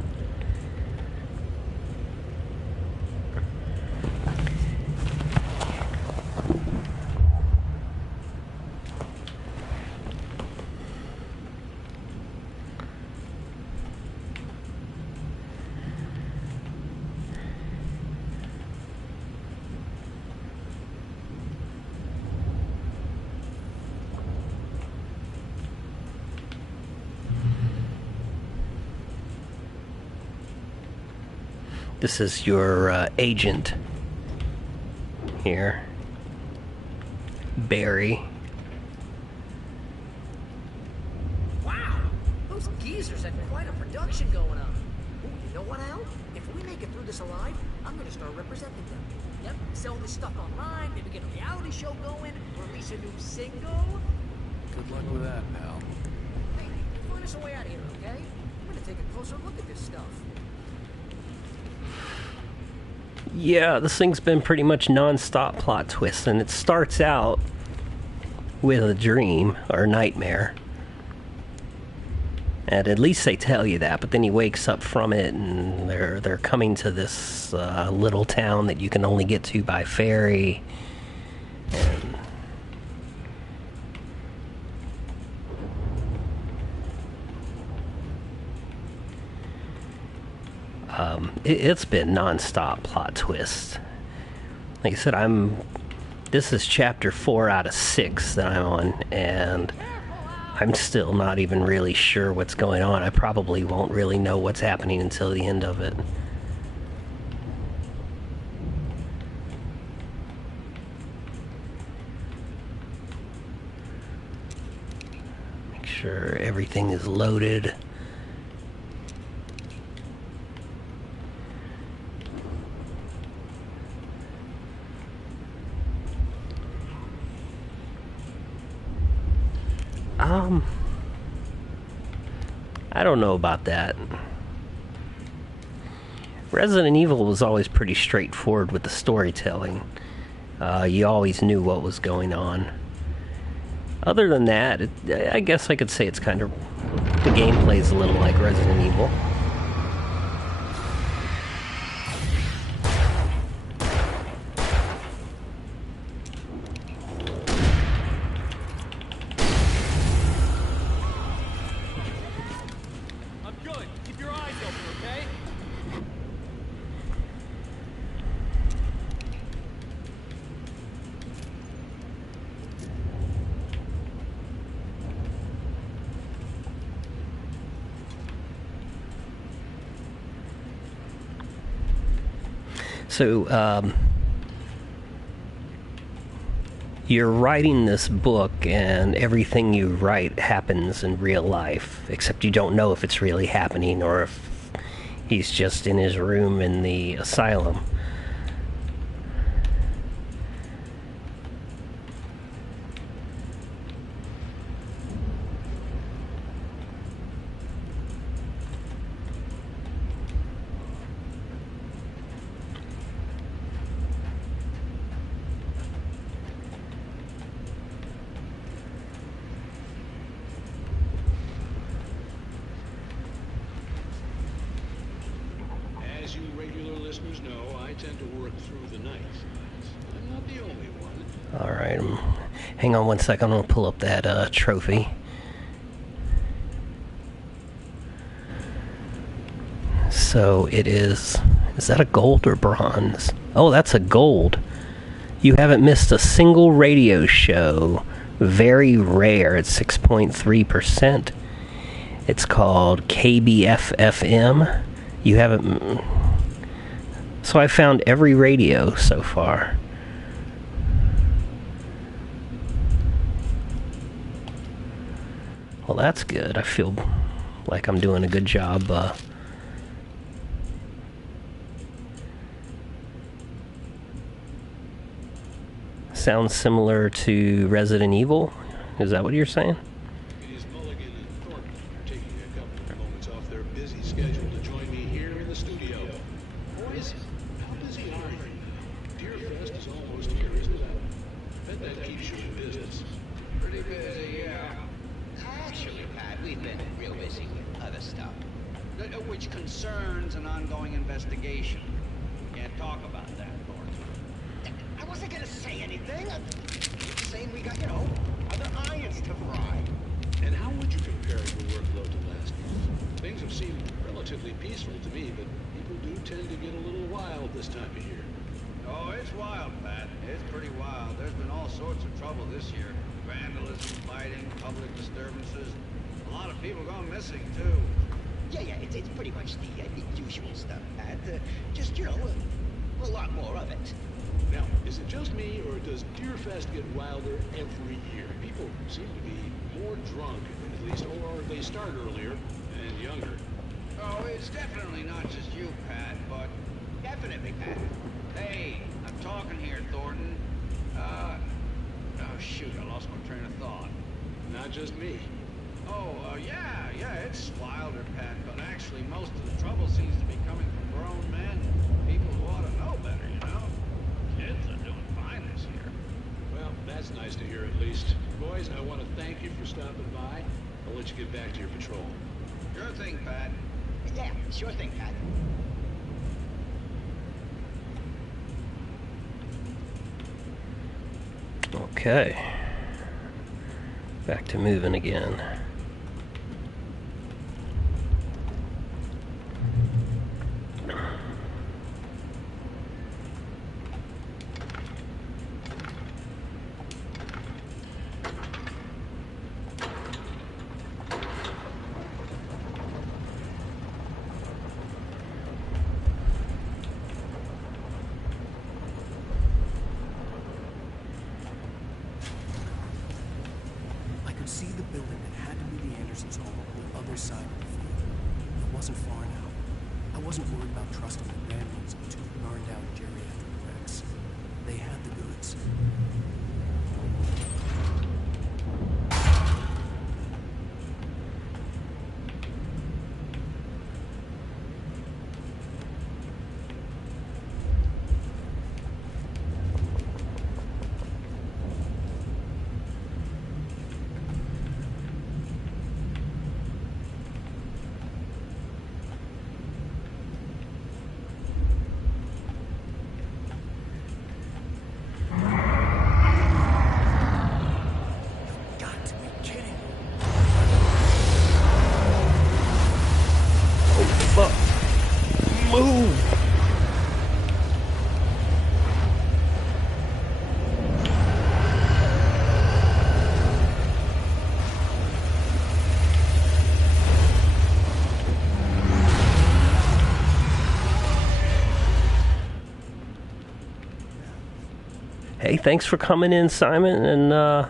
this is your agent here, Barry. Wow, those geezers had quite a production going on. Ooh, you know what, Al? If we make it through this alive, I'm gonna start representing them. Yep, sell this stuff online, maybe get a reality show going, release a new single. Good luck with that, pal. Hey, find us a way out of here, okay? I'm gonna take a closer look at this stuff. Yeah, this thing's been pretty much non-stop plot twists, and it starts out with a dream or nightmare. And at least they tell you that, but then he wakes up from it, and they're coming to this little town that you can only get to by ferry. It's been non-stop plot twists. Like I said, this is chapter 4 out of 6 that I'm on, and I'm still not even really sure what's going on. I probably won't really know what's happening until the end of it. Make sure everything is loaded. I don't know about that. Resident Evil was always pretty straightforward with the storytelling. You always knew what was going on. Other than that, I guess I could say it's kind of... the gameplay's a little like Resident Evil. So, you're writing this book, and everything you write happens in real life, except you don't know if it's really happening or if he's just in his room in the asylum. Alright, hang on one second, I'm gonna pull up that trophy. So it is that a gold or bronze? Oh, that's a gold. You haven't missed a single radio show. Very rare, it's 6.3%. It's called KBFFM. You haven't... So I found every radio so far. Well, that's good. I feel like I'm doing a good job. Sounds similar to Resident Evil. Is that what you're saying? It is Mulligan and Thornton taking a couple of moments off their busy schedule to join me here in the studio. Boys, how busy are you? Deer Fest is almost here, isn't it? Bet that keeps you in business. Pretty busy, yeah. Actually, Pat, we've been real busy with other stuff, which concerns an ongoing investigation. Can't talk about that, Thornton. I wasn't gonna say anything. I'm saying we got, other irons to fry. And how would you compare your workload to last month? Things have seemed relatively peaceful to me, but people do tend to get a little wild this time of year. Oh, it's wild, Pat. It's pretty wild. There's been all sorts of trouble this year. Vandalism, fighting, public disturbances. A lot of people gone missing, too. Yeah, it's pretty much the usual stuff, Pat. Just, a lot more of it. Now, is it just me, or does Deerfest get wilder every year? People seem to be more drunk, at least, or they start earlier and younger. Oh, it's definitely not just you, Pat, but... Definitely, Pat. Hey, I'm talking here, Thornton. Oh, shoot, I lost my train of thought. Not just me. Oh, yeah, it's wilder, Pat, but actually most of the trouble seems to be coming from grown men. People who ought to know better, Kids are doing fine this year. Well, that's nice to hear at least. Boys, I want to thank you for stopping by. I'll let you get back to your patrol. Sure thing, Pat. Yeah, sure thing, Pat. Okay. Back to moving again. See the building that had to be the Andersons' home on the other side of the field. It wasn't far now. I wasn't worried about trusting the ramblings of two burned-out geriatric wrecks. They had the goods. Hey, thanks for coming in, Simon, and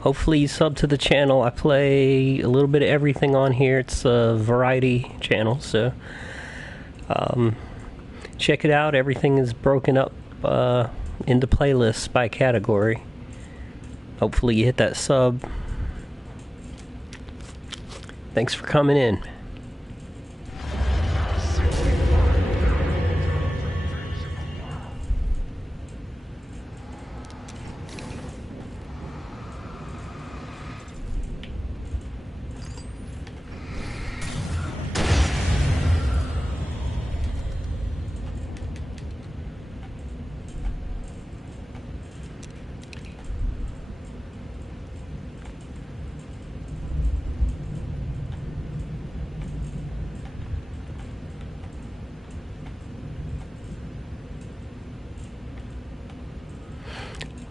hopefully you sub to the channel. I play a little bit of everything on here. It's a variety channel, so check it out. Everything is broken up into playlists by category. Hopefully you hit that sub. Thanks for coming in.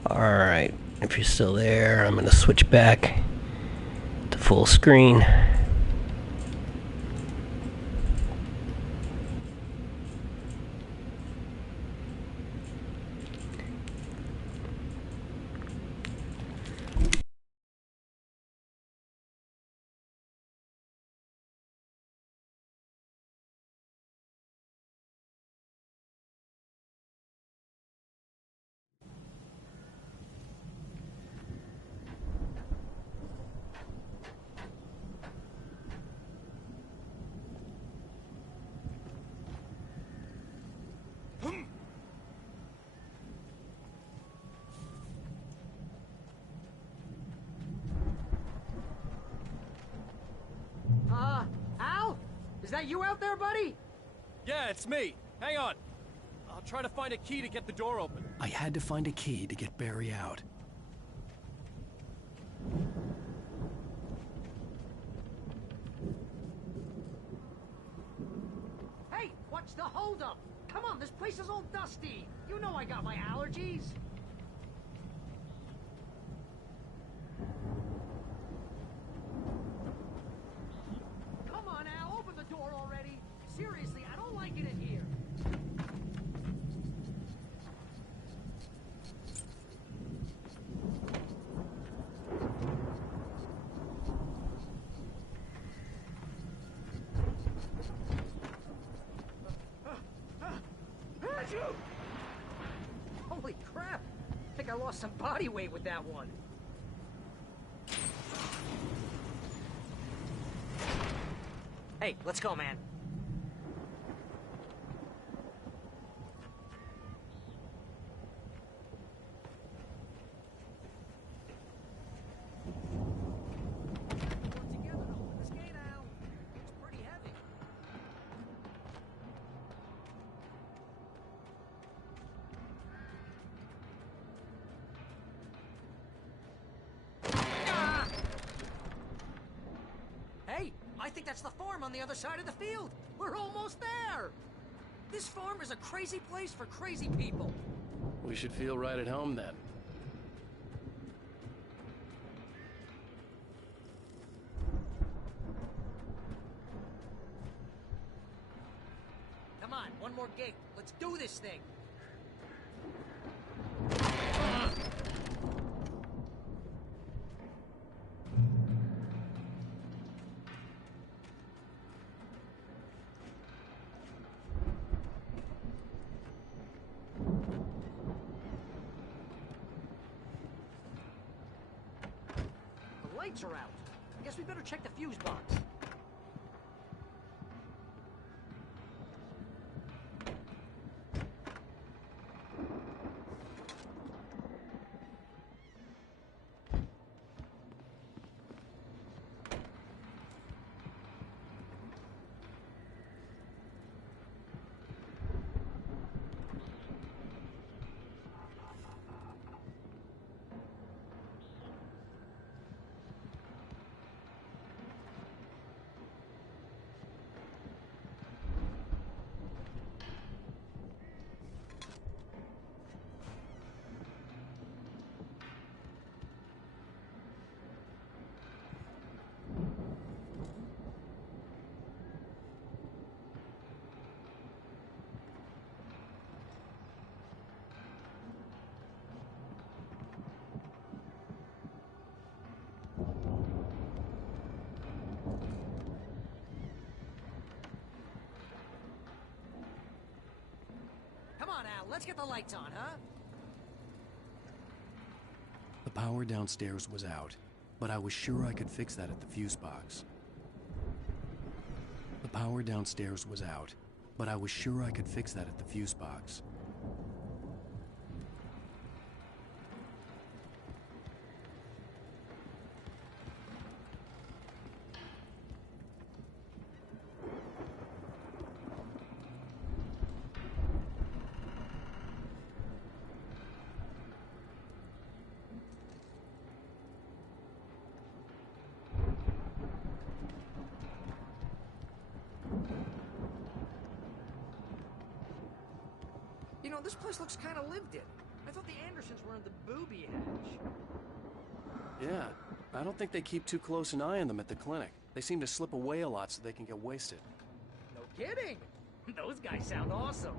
Alright, if you're still there, I'm going to switch back to full screen. that you out there, buddy? Yeah, it's me. Hang on. I'll try to find a key to get the door open. I had to find a key to get Barry out. Hey, what's the holdup? Come on, this place is all dusty. You know I got my allergies. Come on, Al, open the door already. Seriously, I don't like it in here. Holy crap! I think I lost some body weight with that one. Hey, let's go, man. Hey, I think that's the farm on the other side of the field. We're almost there. This farm is a crazy place for crazy people. We should feel right at home then. Come on, one more gate. Let's do this thing. The lights are out. I guess we better check the fuse box. Come on, Al, let's get the lights on, huh? The power downstairs was out, but I was sure I could fix that at the fuse box. The power downstairs was out, but I was sure I could fix that at the fuse box. You know, this place looks kind of lived in. I thought the Andersons were in the booby hatch. Yeah, I don't think they keep too close an eye on them at the clinic. They seem to slip away a lot so they can get wasted. No kidding. Those guys sound awesome.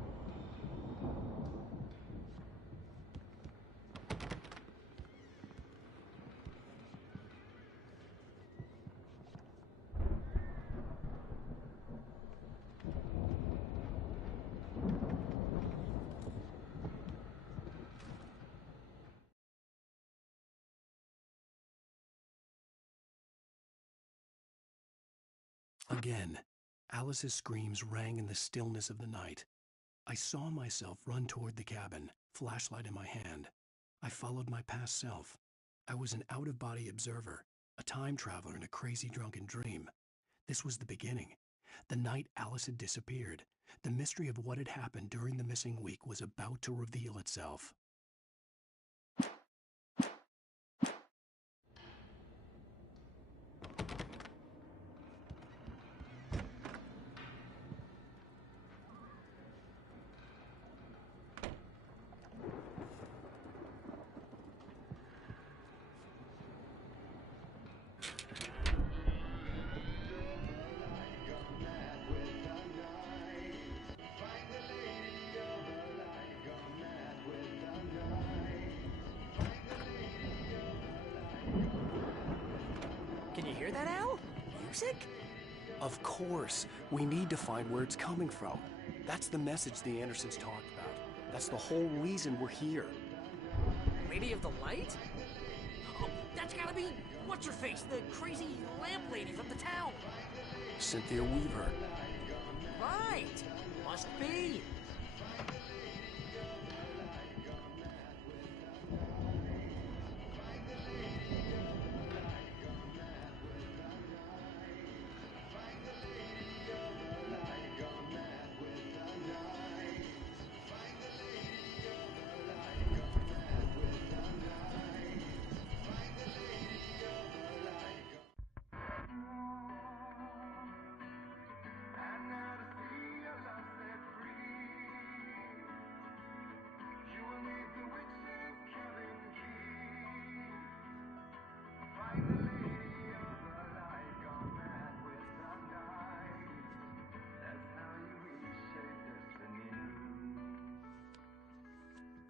Again, Alice's screams rang in the stillness of the night. I saw myself run toward the cabin, flashlight in my hand. I followed my past self. I was an out-of-body observer, a time traveler in a crazy drunken dream. This was the beginning. The night Alice had disappeared. The mystery of what had happened during the missing week was about to reveal itself. Can you hear that, Al? Music? Of course. We need to find where it's coming from. That's the message the Andersons talked about. That's the whole reason we're here. Lady of the Light? Oh, that's gotta be... What's-her-face? The crazy lamp lady from the town. Cynthia Weaver. Right. Must be.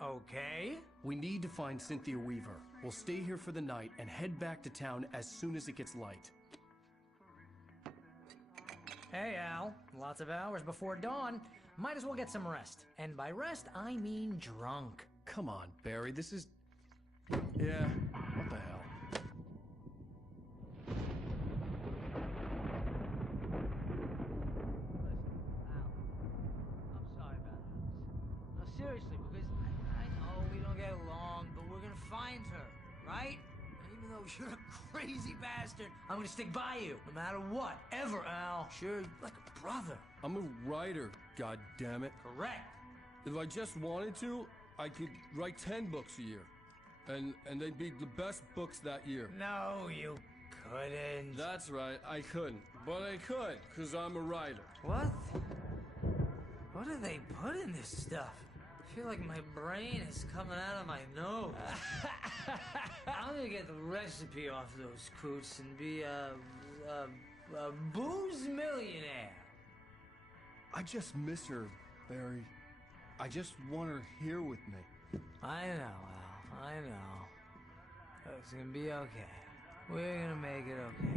Okay. We need to find Cynthia Weaver. We'll stay here for the night and head back to town as soon as it gets light. Hey, Al. Lots of hours before dawn. Might as well get some rest. And by rest, I mean drunk. Come on, Barry, this is... Yeah, what the hell? I'm sorry about this. No, seriously, because I know we don't get along, but we're gonna find her, right? Even though you're a crazy bastard, I'm gonna stick by you, no matter what, ever, Al. Sure, like a brother. I'm a writer, goddammit. Correct. If I just wanted to, I could write 10 books a year. And they'd be the best books that year. No, you couldn't. That's right, I couldn't. But I could, because I'm a writer. What? What do they put in this stuff? I feel like my brain is coming out of my nose. I'm gonna get the recipe off those coots and be a booze millionaire. I just miss her, Barry. I just want her here with me. I know, Al. I know. It's gonna be okay. We're gonna make it okay.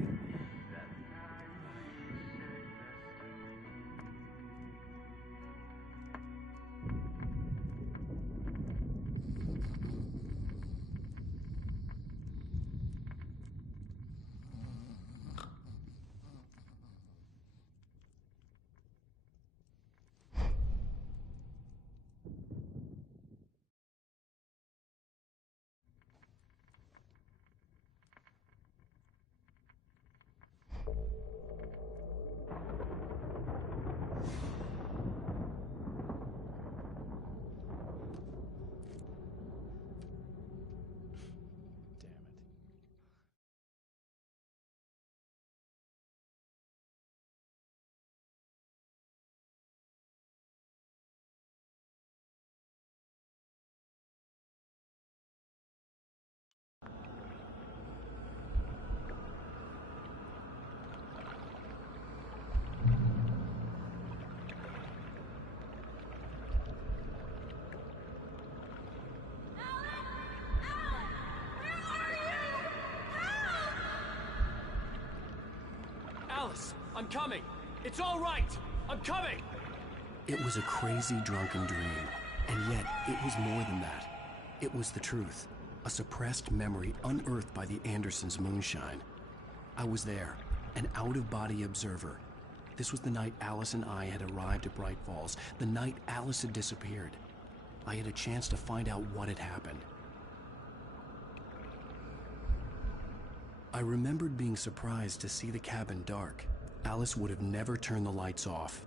Alice, I'm coming. It's all right. I'm coming. It was a crazy, drunken dream, and yet it was more than that. It was the truth, a suppressed memory unearthed by the Andersons' moonshine. I was there, an out-of-body observer. This was the night Alice and I had arrived at Bright Falls, the night Alice had disappeared. I had a chance to find out what had happened. I remembered being surprised to see the cabin dark. Alice would have never turned the lights off.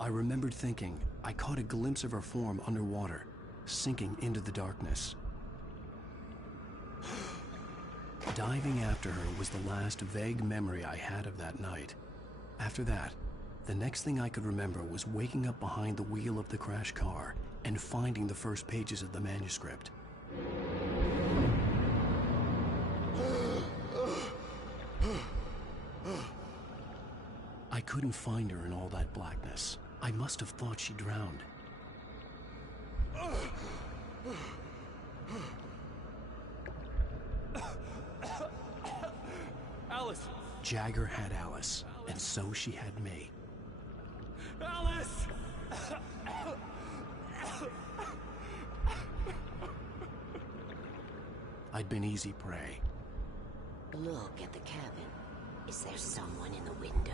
I remembered thinking I caught a glimpse of her form underwater, sinking into the darkness. Diving after her was the last vague memory I had of that night. After that, the next thing I could remember was waking up behind the wheel of the crash car and finding the first pages of the manuscript. I couldn't find her in all that blackness. I must have thought she drowned. Alice! Jagger had Alice, and so she had me. Alice! I'd been easy prey. Look at the cabin. Is there someone in the window?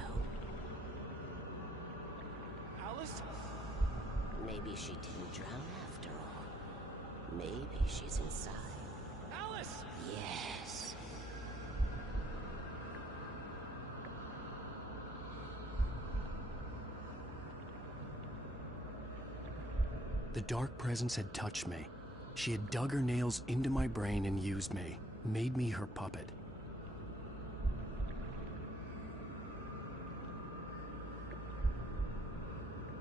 Alice? Maybe she didn't drown after all. Maybe she's inside. Alice! Yes. The dark presence had touched me. She had dug her nails into my brain and used me, made me her puppet.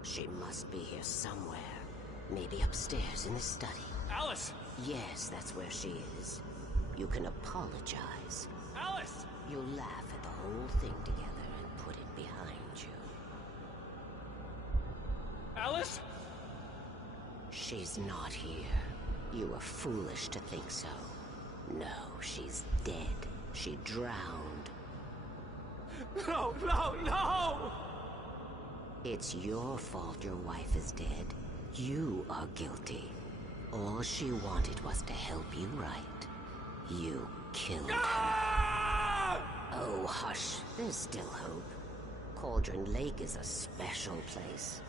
She must be here somewhere. Maybe upstairs in the study. Alice! Yes, that's where she is. You can apologize. Alice! You'll laugh at the whole thing together and put it behind you. Alice? She's not here. You were foolish to think so. No, she's dead. She drowned. No, no, no! It's your fault your wife is dead. You are guilty. All she wanted was to help you right. You killed her. Oh, hush. There's still hope. Cauldron Lake is a special place.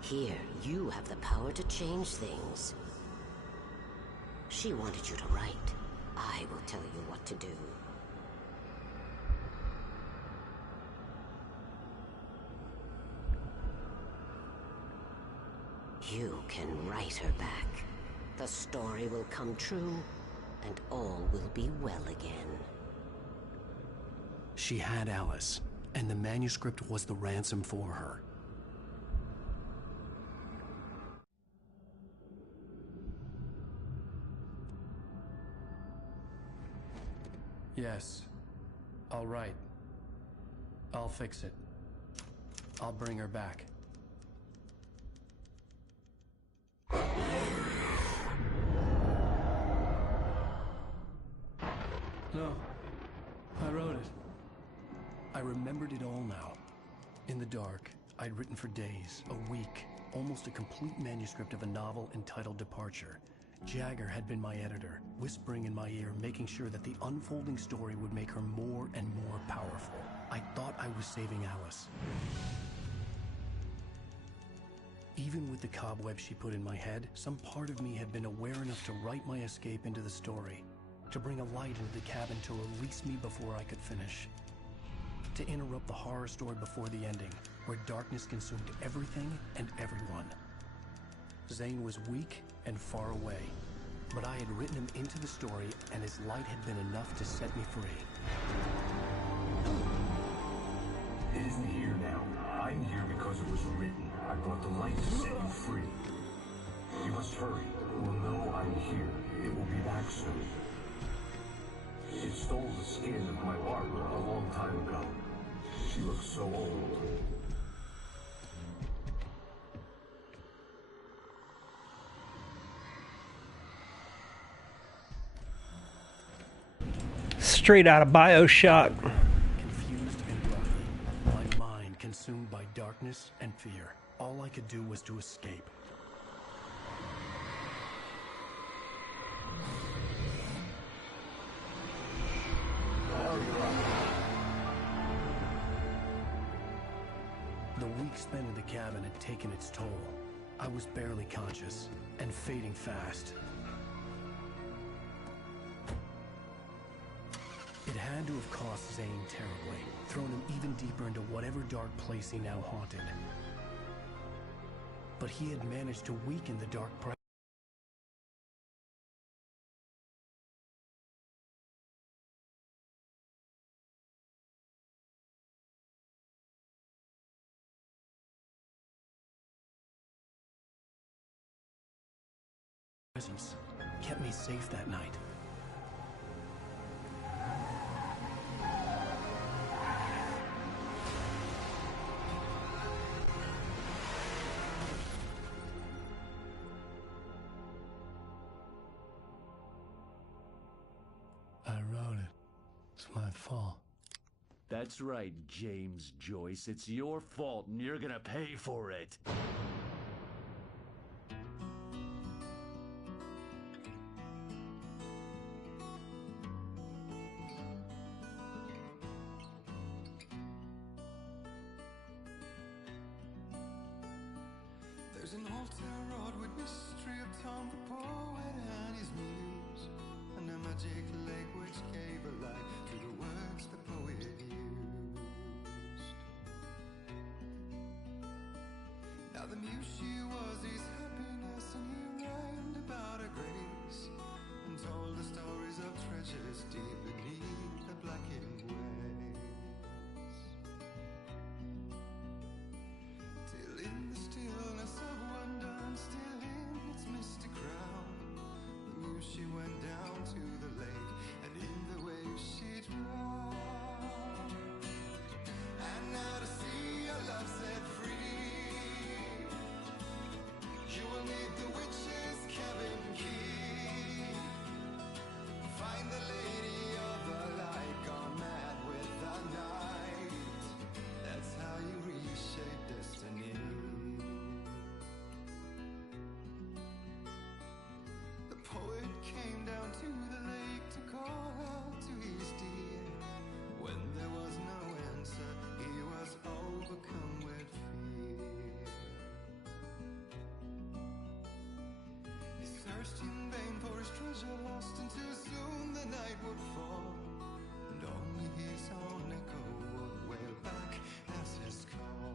Here, you have the power to change things. She wanted you to write. I will tell you what to do. You can write her back. The story will come true, and all will be well again. She had Alice, and the manuscript was the ransom for her. Yes. All right. I'll fix it. I'll bring her back. No. I wrote it. I remembered it all now. In the dark, I'd written for days, a week, almost a complete manuscript of a novel entitled Departure. Jagger had been my editor, whispering in my ear, making sure that the unfolding story would make her more and more powerful. I thought I was saving Alice. Even with the cobwebs she put in my head, some part of me had been aware enough to write my escape into the story, to bring a light into the cabin to release me before I could finish, to interrupt the horror story before the ending, where darkness consumed everything and everyone. Zane was weak and far away, but I had written him into the story, and his light had been enough to set me free. It isn't here now. I'm here because it was written. I brought the light to set you free. You must hurry. It will know I'm here. It will be back soon. It stole the skin of my Barbara a long time ago. She looks so old. Straight out of BioShock. Confused and groggy, my mind consumed by darkness and fear. All I could do was to escape. The week spent in the cabin had taken its toll. I was barely conscious, and fading fast. It had to have cost Zane terribly, thrown him even deeper into whatever dark place he now haunted. but he had managed to weaken the dark presence kept me safe that night. I wrote it. It's my fault. That's right, James Joyce. It's your fault, and you're gonna pay for it. There's an altar wrought with mystery of Tom the poet and his muse, and a magic lake which gave a light to the words the poet used. Now the muse she was his happiness, and he rhymed about her grace, and told the stories of treasures deep beneath the blackened waves. Till in the stillness of wonder and still in its mystic crown, the muse she went down to the lake, and in the waves she drowned. And now to see your love set free, you will need the witch's cabin key. Find the lady of the light, gone mad with the night. That's how you reshape destiny. The poet came down to the lake to call out to his dear. When there was no answer, he was overcome with fear. He searched in vain for his treasure lost, and too soon the night would fall, and only his own echo would wail back as his call.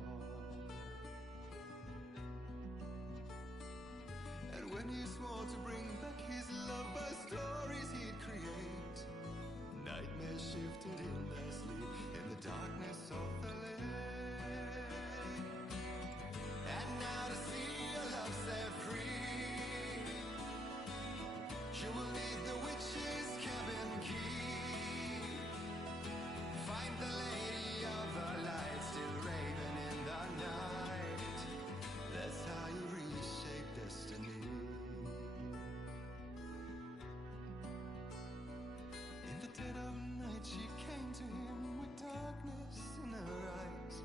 And when he swore to bring back his love by stories he'd create, nightmares shifted in their sleep in the darkness of the lake. And now to see your love set free, you will need the witch's cabin key. Find the lady of the light, still raving in the night. That's how you reshape destiny. In the dead of night she came to him with darkness in her eyes.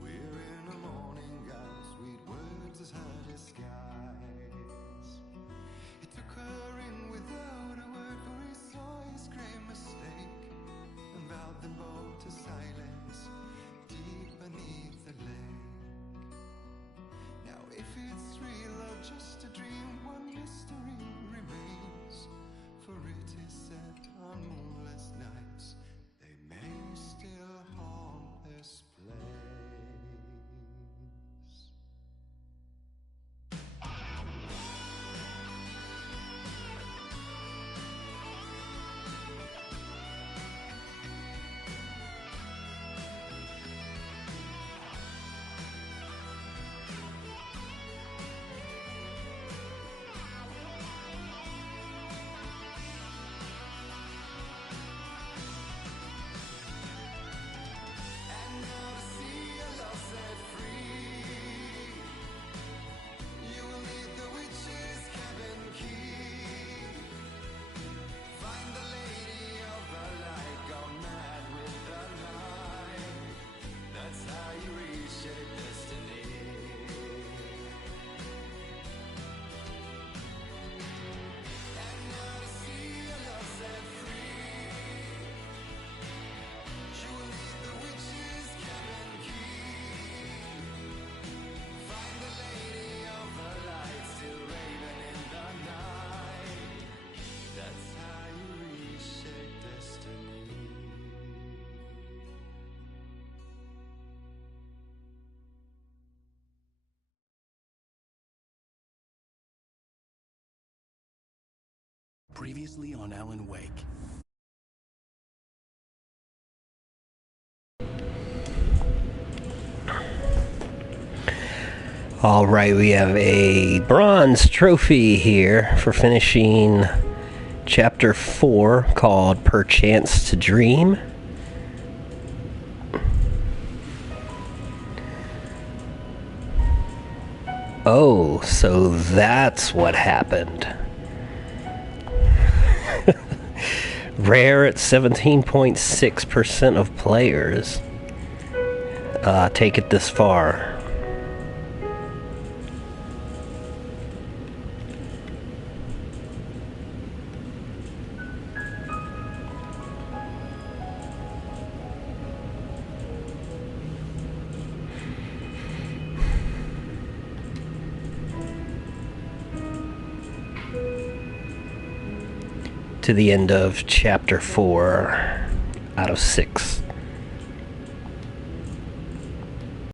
We're in a morning gown, sweet words as hard as skies. He took her in without a word, for he saw his grave mistake, and vowed them both to silence deep beneath the lake. Now if it's real or just a dream, one mystery remains, for it is said on moonless nights they may still haunt this place. Previously on Alan Wake. Alright, we have a bronze trophy here for finishing Chapter 4 called Perchance to Dream. Oh, so that's what happened. Rare at 17.6% of players take it this far. To the end of chapter 4 out of 6.